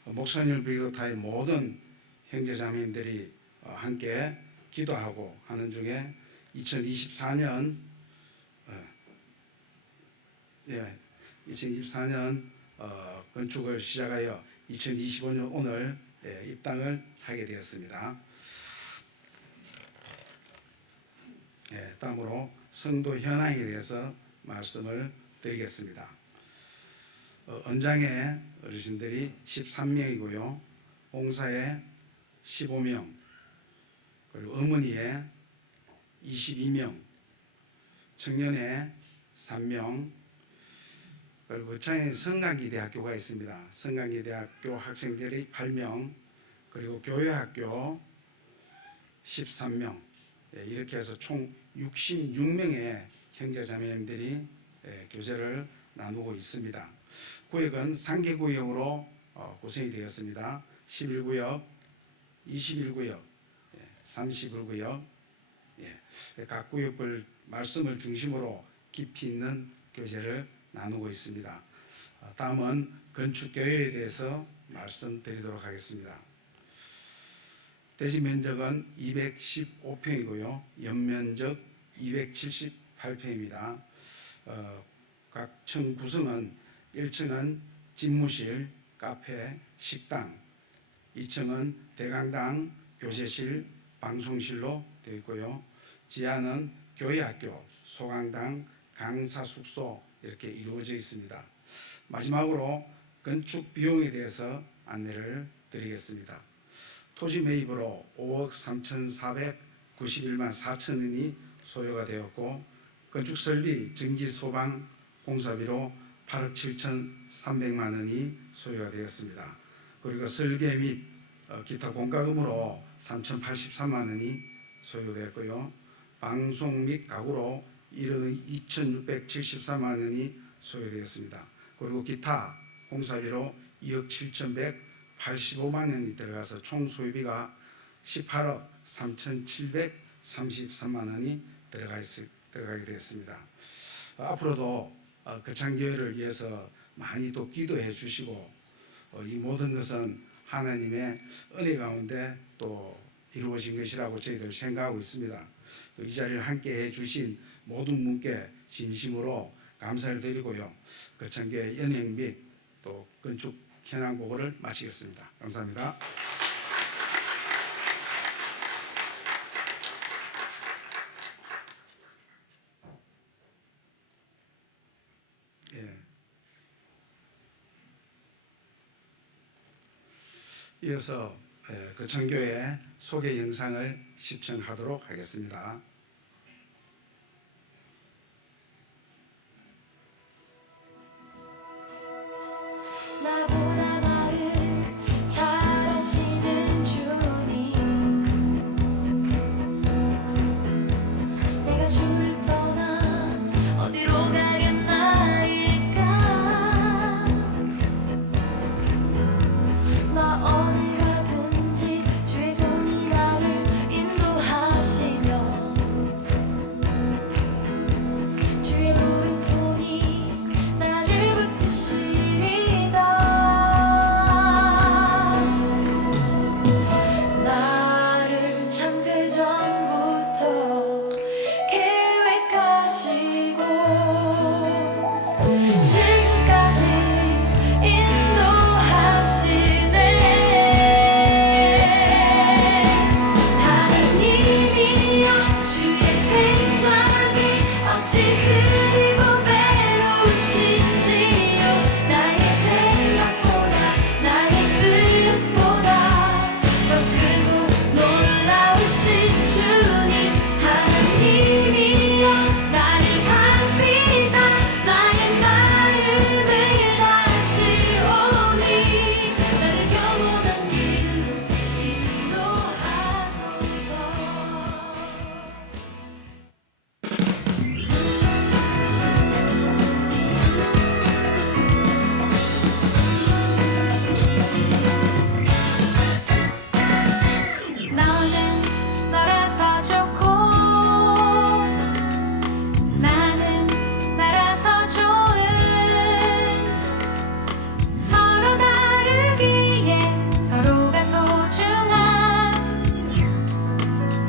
목사님을 비롯하여 모든 형제자매님들이 함께 기도하고 하는 중에 2024년 건축을 시작하여 2025년 오늘 입당을 하게 되었습니다. 다음으로 성도 현황에 대해서 말씀을 드리겠습니다. 언장의 어르신들이 13명이고요. 봉사에 15명, 그리고 어머니에 22명, 청년에 3명, 그리고 거창에 성강기대학교가 있습니다. 성강기대학교 학생들이 8명, 그리고 교회학교 13명, 이렇게 해서 총 66명의 형제자매님들이 교제를 나누고 있습니다. 구역은 3개 구역으로 구성이 되었습니다. 11구역, 21구역, 31구역, 각 구역별 말씀을 중심으로 깊이 있는 교제를 나누고 있습니다. 다음은 건축교회에 대해서 말씀드리도록 하겠습니다. 대지 면적은 215평이고요. 연면적 278평입니다. 각 층 구성은 1층은 집무실, 카페, 식당, 2층은 대강당, 교제실, 방송실로 되어 있고요. 지하는 교회학교, 소강당, 강사 숙소 이렇게 이루어져 있습니다. 마지막으로 건축 비용에 대해서 안내를 드리겠습니다. 토지 매입으로 5억 3,491만 4천 원이 소요가 되었고 건축 설비, 전기, 소방, 공사비로 8억 7,300만 원이 소요가 되었습니다. 그리고 설계 및 기타 공과금으로 3,083만 원이 소요되었고요. 방송 및 가구로 1억 2,673만 원이 소요되었습니다. 그리고 기타 공사비로 2억 7,185만 원이 들어가서 총 소요비가 18억 3,733만 원이 들어가게 되었습니다. 앞으로도 거창교회를 위해서 많이 또 기도해 주시고 이 모든 것은 하나님의 은혜 가운데 또 이루어진 것이라고 저희들 생각하고 있습니다. 또 이 자리를 함께 해 주신 모든 분께 진심으로 감사를 드리고요. 거창교회 연행 및 또 건축 현황 보고를 마치겠습니다. 감사합니다. 이어서 거창교회 소개 영상을 시청하도록 하겠습니다. 나보다 나를 잘 아시는 주님, 내가 주를 떠나 어디로 가겠나이까. 나 어딜 가든지 주의 손이 나를 인도하시며 지금까지 인도하시네. 하나님이여 주의 생각이 어찌 그리고 외로우신지요. 나의 생각보다 나의 뜻보다 더 크고 놀라우신 주님. 하나님이여 나를 살피사 나의 마음을 다시오니 나를 영원한 길로 인도하소서. 너는 너라서 좋고 나는 나라서 좋은 서로 다르기에 서로가 소중한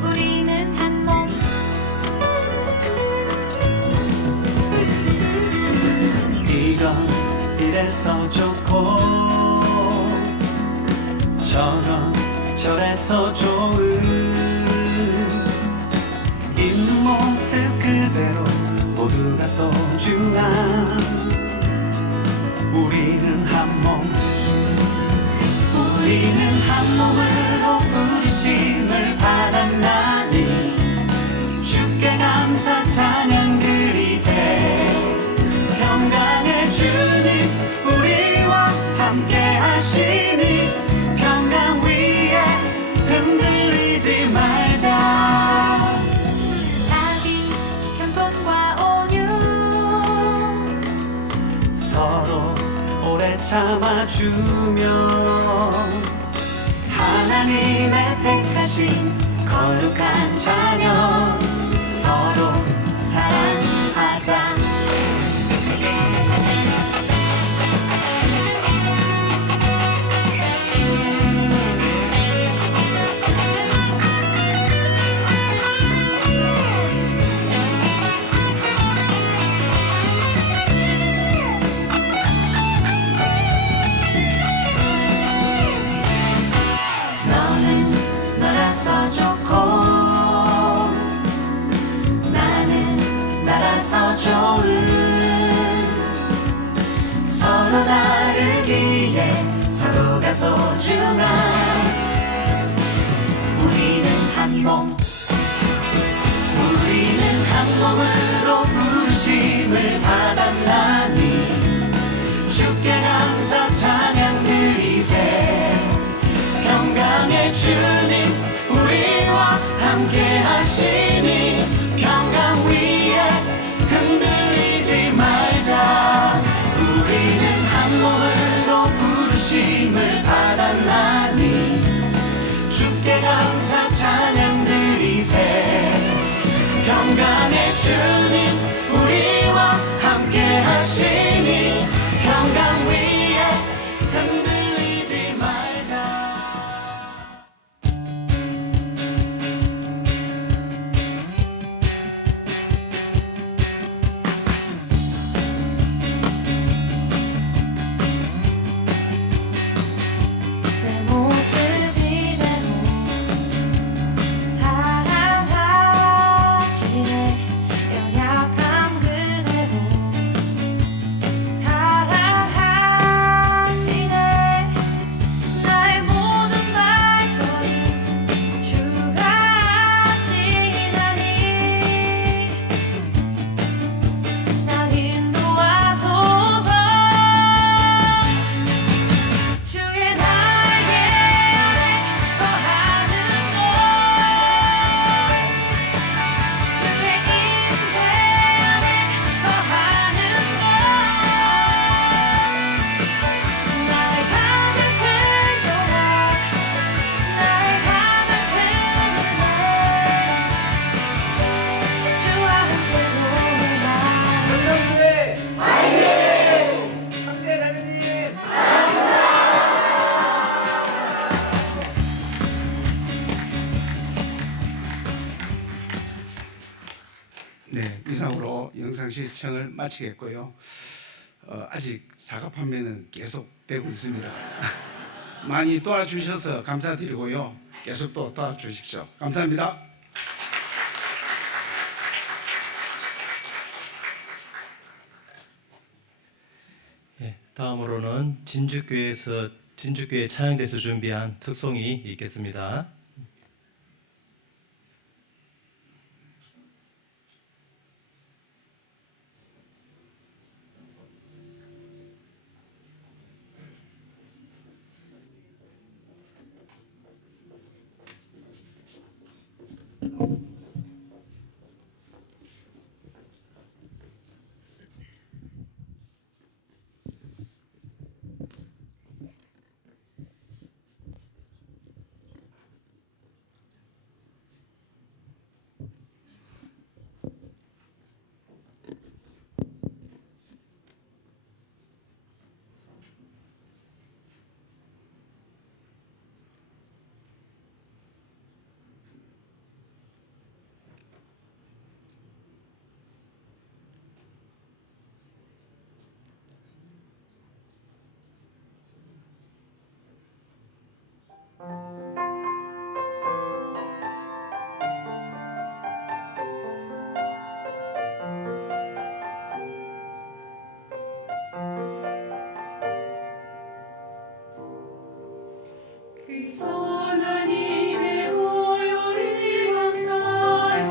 우리는 한 몸. 이건 이래서 좋고 저건 저래서 좋은 있는 모습 그대로 모두가 소중한 우리는 한 몸. 우리는 한 몸으로 부르심을 받았나니 주께 감사 찬양 드리세. 평강의 주님 우리와 함께 하시니 평강 위에 흔들리지 말자. 자비 겸손과 온유 서로 오래 참아주며 하나님의 택하신 거룩한 자녀 서로 사랑하자. 너는 너라서 좋고 나는 나라서 좋은 서로 다르기에 서로가 소중한 우리는 한 몸. 우리는 한 몸으로 부르심을 받았나니 주께 감사 찬양 드리세. 평강의 주님 우리와 함께 하시니 평강 위에 흔들리지 말자. 우리는 한 몸으로 부르심을 받았나니 주께 감사 찬양 드리세. 평강의 주님 우리와 함께 하시니 평강 위에 흔들리지 말자. 내 모습 이대로 사랑하시네. 연약함 그대로 사랑하시네. 나의 모든 발걸음 주가 하시나니 날 인도하소서. 주의 날개 아래 거하는 것 주의 임재 아래 거하는 것 나의 가장 큰 소망 나의 가장 큰 은혜 주와 함께 노래나. 네, 이상으로 영상 시청을 마치겠고요. 아직 사과 판매는 계속되고 있습니다. 많이 도와주셔서 감사드리고요. 계속 또 도와주십시오. 감사합니다. 예, 다음으로는 진주교회 찬양대에서 준비한 특송이 있겠습니다. 하나님의 오열이 감사요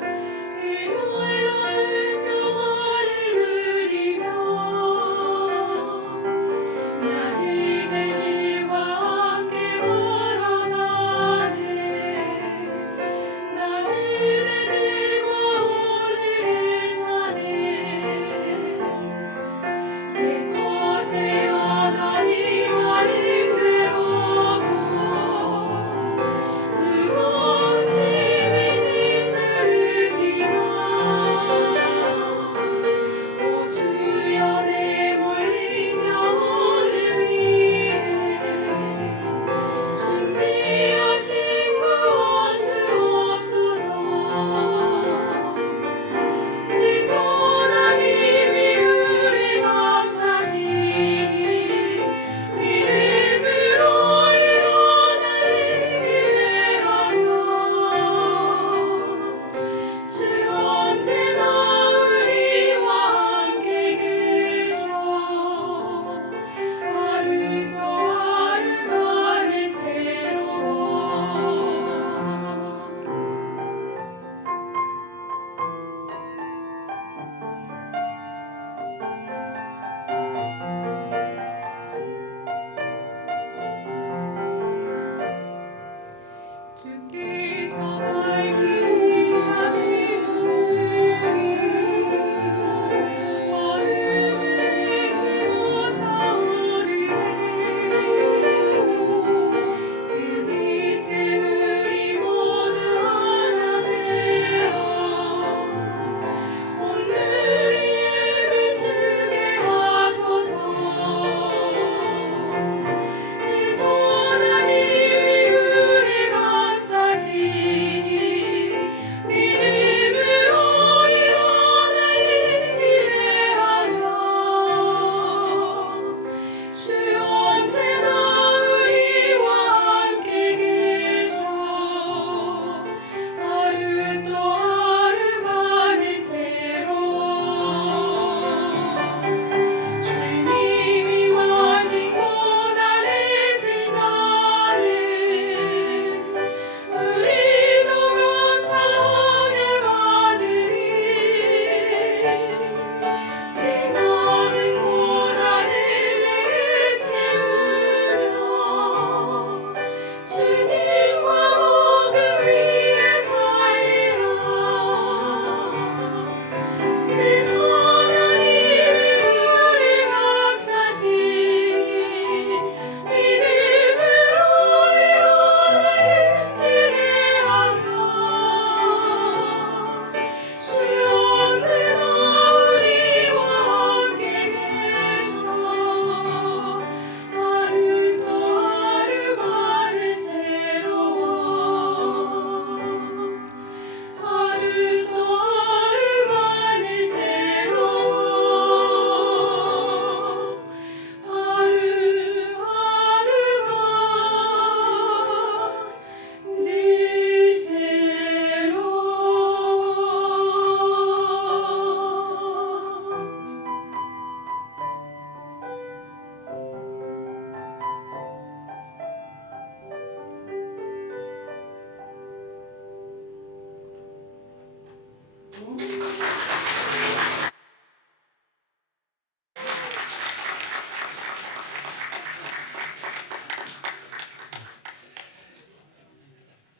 그 놀라운 평화를 누리며 나 기대 일과 함께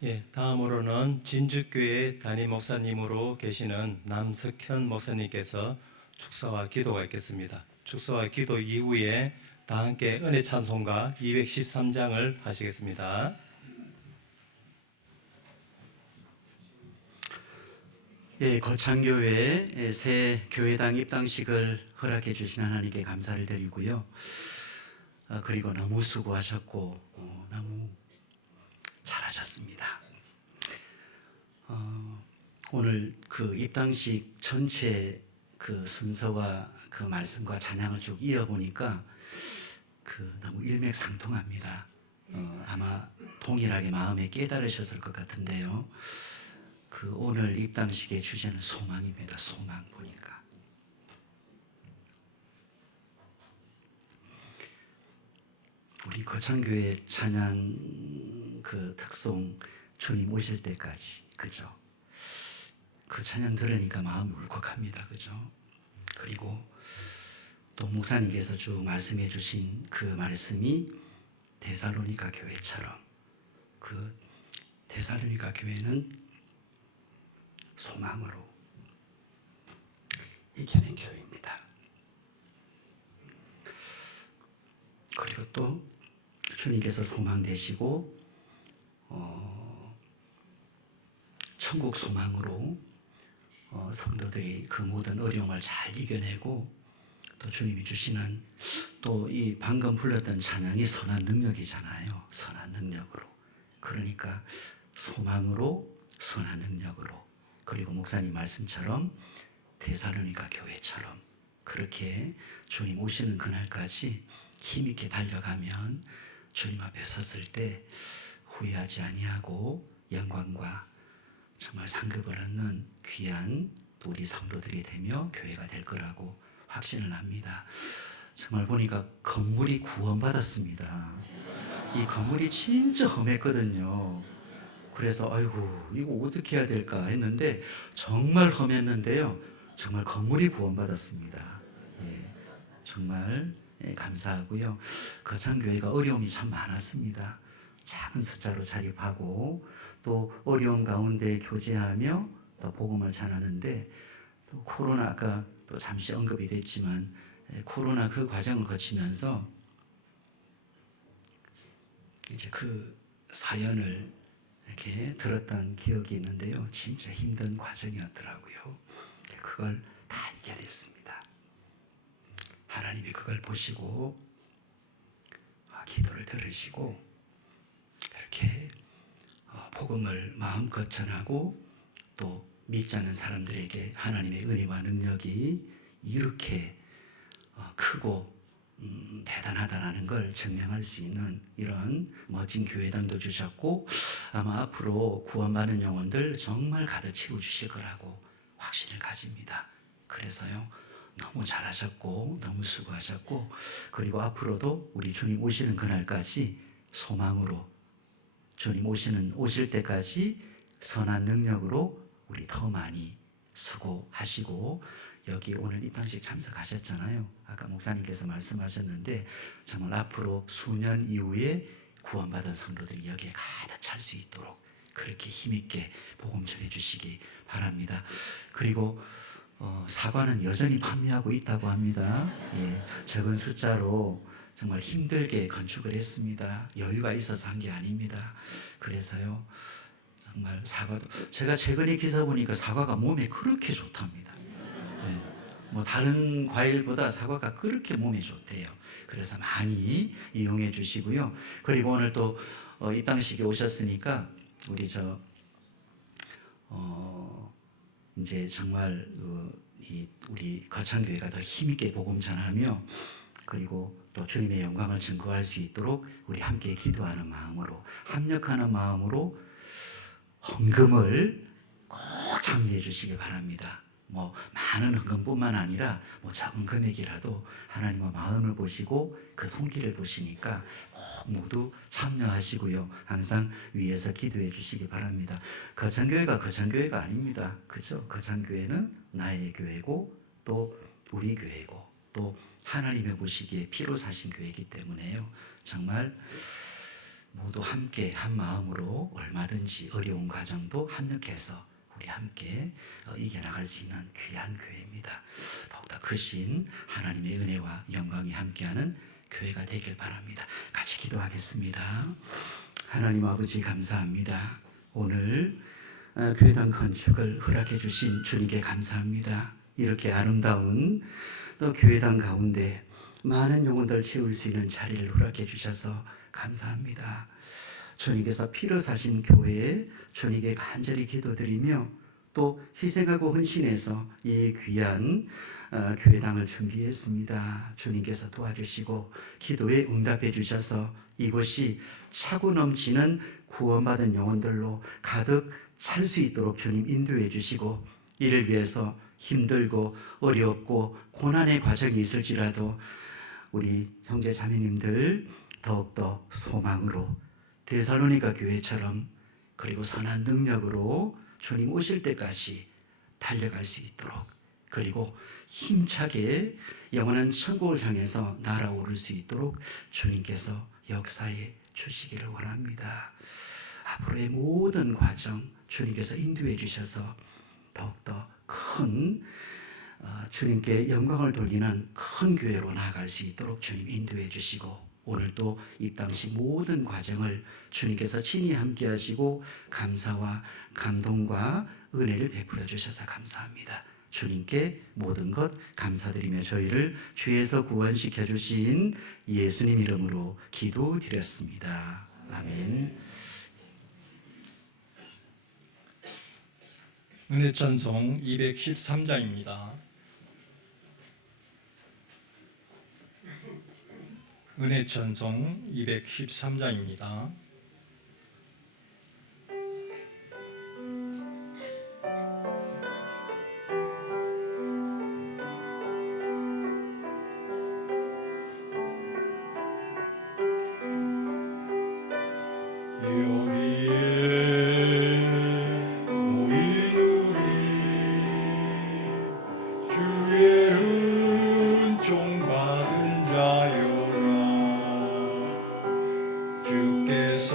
예, 다음으로는 진주교회 담임 목사님으로 계시는 남석현 목사님께서 축사와 기도가 있겠습니다. 축사와 기도 이후에 다 함께 은혜 찬송가 213장을 하시겠습니다. 예, 거창교회 새 교회당 입당식을 허락해 주신 하나님께 감사를 드리고요. 그리고 너무 수고하셨고 너무 잘하셨습니다. 오늘 그 입당식 전체 그 순서와 그 말씀과 찬양을 쭉 이어보니까 그 너무 일맥상통합니다. 아마 동일하게 마음에 깨달으셨을 것 같은데요. 그 오늘 입당식의 주제는 소망입니다. 소망 보니까. 우리 거창교회 찬양 그 특송 주님 오실 때까지, 그죠? 그 찬양 들으니까 마음이 울컥합니다. 그죠? 그리고 또 목사님께서 쭉 말씀해 주신 그 말씀이 데살로니가 교회처럼, 그 데살로니가 교회는 소망으로 이겨낸 교회입니다. 그리고 또 주님께서 소망 되시고 천국 소망으로 성도들이 그 모든 어려움을 잘 이겨내고, 또 주님이 주시는 또 이 방금 불렀던 찬양이 선한 능력이잖아요. 선한 능력으로. 그러니까 소망으로, 선한 능력으로, 그리고 목사님 말씀처럼 데살로니가 교회처럼 그렇게 주님 오시는 그날까지 힘있게 달려가면 주님 앞에 섰을 때 후회하지 아니하고 영광과 정말 상급을 얻는 귀한 우리 성도들이 되며 교회가 될 거라고 확신을 합니다. 정말 보니까 건물이 구원받았습니다. 이 건물이 진짜 험했거든요. 그래서 아이고 이거 어떻게 해야 될까 했는데 정말 험했는데요. 정말 건물이 구원받았습니다. 예, 정말 감사하고요. 거창교회가 어려움이 참 많았습니다. 작은 숫자로 자립하고 또 어려운 가운데 교제하며 또 복음을 전하는데, 또 코로나 아까 또 잠시 언급이 됐지만 코로나 그 과정을 거치면서 이제 그 사연을 이렇게 들었던 기억이 있는데요. 진짜 힘든 과정이었더라고요. 그걸 다 이겨냈습니다. 하나님이 그걸 보시고 기도를 들으시고 그렇게 복음을 마음껏 전하고 또 믿지 않는 사람들에게 하나님의 은혜와 능력이 이렇게 크고 대단하다라는 걸 증명할 수 있는 이런 멋진 교회당도 주셨고, 아마 앞으로 구원받는 영혼들 정말 가득 채워주실 거라고 확신을 가집니다. 그래서요, 너무 잘하셨고 너무 수고하셨고, 그리고 앞으로도 우리 주님 오시는 그날까지 소망으로, 주님 오실 때까지 선한 능력으로 우리 더 많이 수고하시고, 여기 오늘 입당식 참석하셨잖아요. 아까 목사님께서 말씀하셨는데 정말 앞으로 수년 이후에 구원받은 성도들이 여기에 가득 찰 수 있도록 그렇게 힘있게 복음 전해 주시기 바랍니다. 그리고 사과는 여전히 판매하고 있다고 합니다. 예, 적은 숫자로 정말 힘들게 건축을 했습니다. 여유가 있어서 한 게 아닙니다. 그래서요, 정말 사과도, 제가 최근에 기사 보니까 사과가 몸에 그렇게 좋답니다. 네. 뭐 다른 과일보다 사과가 그렇게 몸에 좋대요. 그래서 많이 이용해 주시고요. 그리고 오늘 또 입당식에 오셨으니까 우리 이제 정말 우리 거창교회가 더 힘있게 복음 전하며, 그리고 또 주님의 영광을 증거할 수 있도록 우리 함께 기도하는 마음으로, 합력하는 마음으로 헌금을 꼭 참여해 주시기 바랍니다. 뭐 많은 헌금뿐만 아니라 뭐 적은 금액이라도 하나님의 마음을 보시고 그 손길을 보시니까 꼭 모두 참여하시고요. 항상 위에서 기도해 주시기 바랍니다. 거창교회가 거창교회가 아닙니다. 그죠? 거창교회는 나의 교회고 또 우리 교회고 또 하나님의 보시기에 피로 사신 교회이기 때문에요. 정말 모두 함께 한 마음으로 얼마든지 어려운 과정도 합력해서 우리 함께 이겨나갈 수 있는 귀한 교회입니다. 더욱더 크신 하나님의 은혜와 영광이 함께하는 교회가 되길 바랍니다. 같이 기도하겠습니다. 하나님 아버지 감사합니다. 오늘 교회당 건축을 허락해 주신 주님께 감사합니다. 이렇게 아름다운 또 교회당 가운데 많은 영혼들 채울 수 있는 자리를 허락해 주셔서 감사합니다. 주님께서 피로 사신 교회에 주님께 간절히 기도드리며 또 희생하고 헌신해서 이 귀한 교회당을 준비했습니다. 주님께서 도와주시고 기도에 응답해 주셔서 이곳이 차고 넘치는 구원받은 영혼들로 가득 찰 수 있도록 주님 인도해 주시고 이를 위해서 힘들고 어렵고 고난의 과정이 있을지라도 우리 형제 자매님들 더욱더 소망으로 데살로니가 교회처럼 그리고 선한 능력으로 주님 오실 때까지 달려갈 수 있도록 그리고 힘차게 영원한 천국을 향해서 날아오를 수 있도록 주님께서 역사해 주시기를 원합니다. 앞으로의 모든 과정 주님께서 인도해 주셔서 더욱더 큰 주님께 영광을 돌리는 큰 교회로 나아갈 수 있도록 주님 인도해 주시고 오늘도 입당시 모든 과정을 주님께서 친히 함께 하시고 감사와 감동과 은혜를 베풀어 주셔서 감사합니다. 주님께 모든 것 감사드리며 저희를 죄에서 구원시켜 주신 예수님 이름으로 기도드렸습니다. 아멘. 은혜찬송 213장입니다. 은혜찬송 213장입니다. 주께서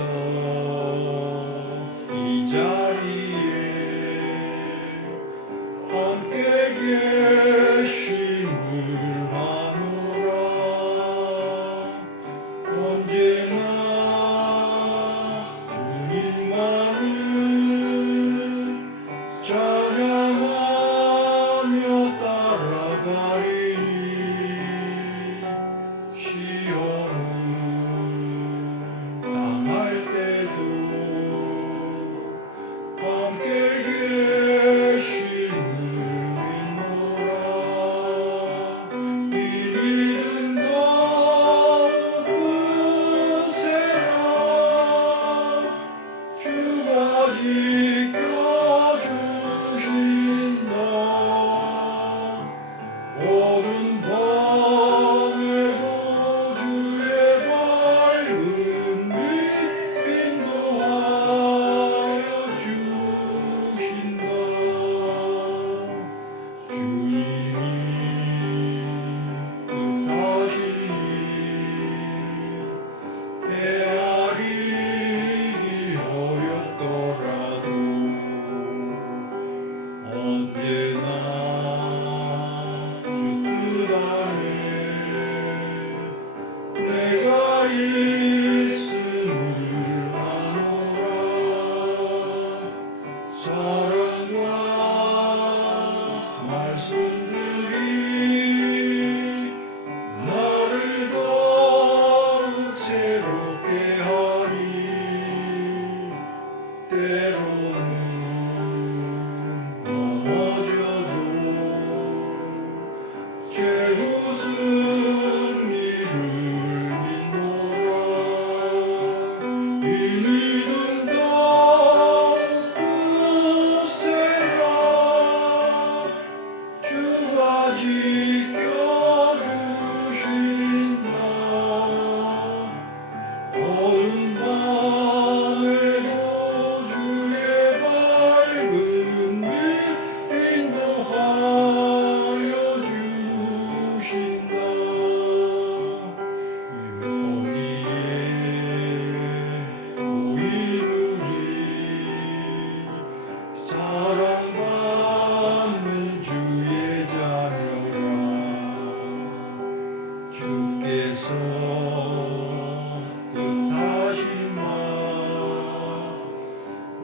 뜻하신 바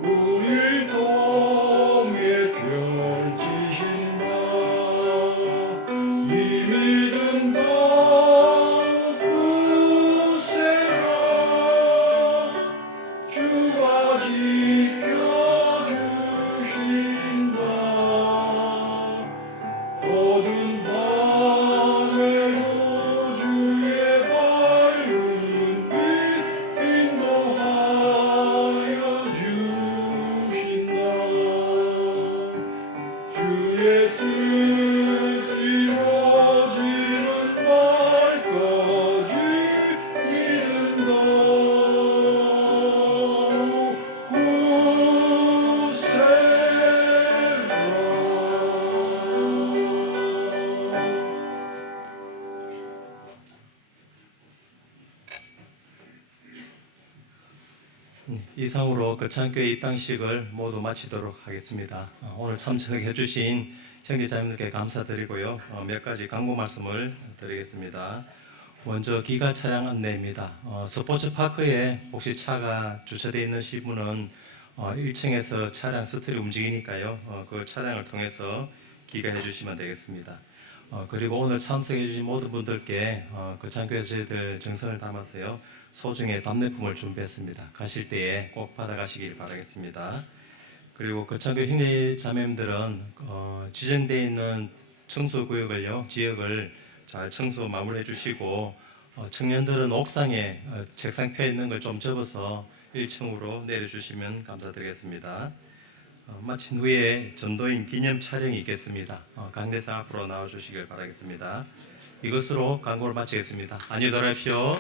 우릴 통해 펼치신 바 이 믿음 더욱 굳세라 주가 지켜주신다 모든 밤에도 주의 밝은 빛 인도하여 주신다 주의 뜻 이루어지는 날까지 믿음 더욱 굳세라. 이상으로 거창교회 입당식을 모두 마치도록 하겠습니다. 오늘 참석해 주신 형제자매들께 감사드리고요. 몇 가지 강구 말씀을 드리겠습니다. 먼저 기가 차량 안내입니다. 스포츠파크에 혹시 차가 주차되어 있는 분은 1층에서 차량 스트리 움직이니까요. 그 차량을 통해서 기가해 주시면 되겠습니다. 그리고 오늘 참석해 주신 모든 분들께 거창교회 저희들 정성을 담아서요. 소중의 답례품을 준비했습니다. 가실 때에 꼭 받아가시길 바라겠습니다. 그리고 거창교회 형제 자매님들은 지정되어 있는 청소구역을요, 지역을 잘 청소 마무리해 주시고 청년들은 옥상에 책상 펴 있는 걸 좀 접어서 1층으로 내려주시면 감사드리겠습니다. 마친 후에 전도인 기념 촬영이 있겠습니다. 강대상 앞으로 나와주시길 바라겠습니다. 이것으로 광고를 마치겠습니다. 안녕히 돌아가십시오.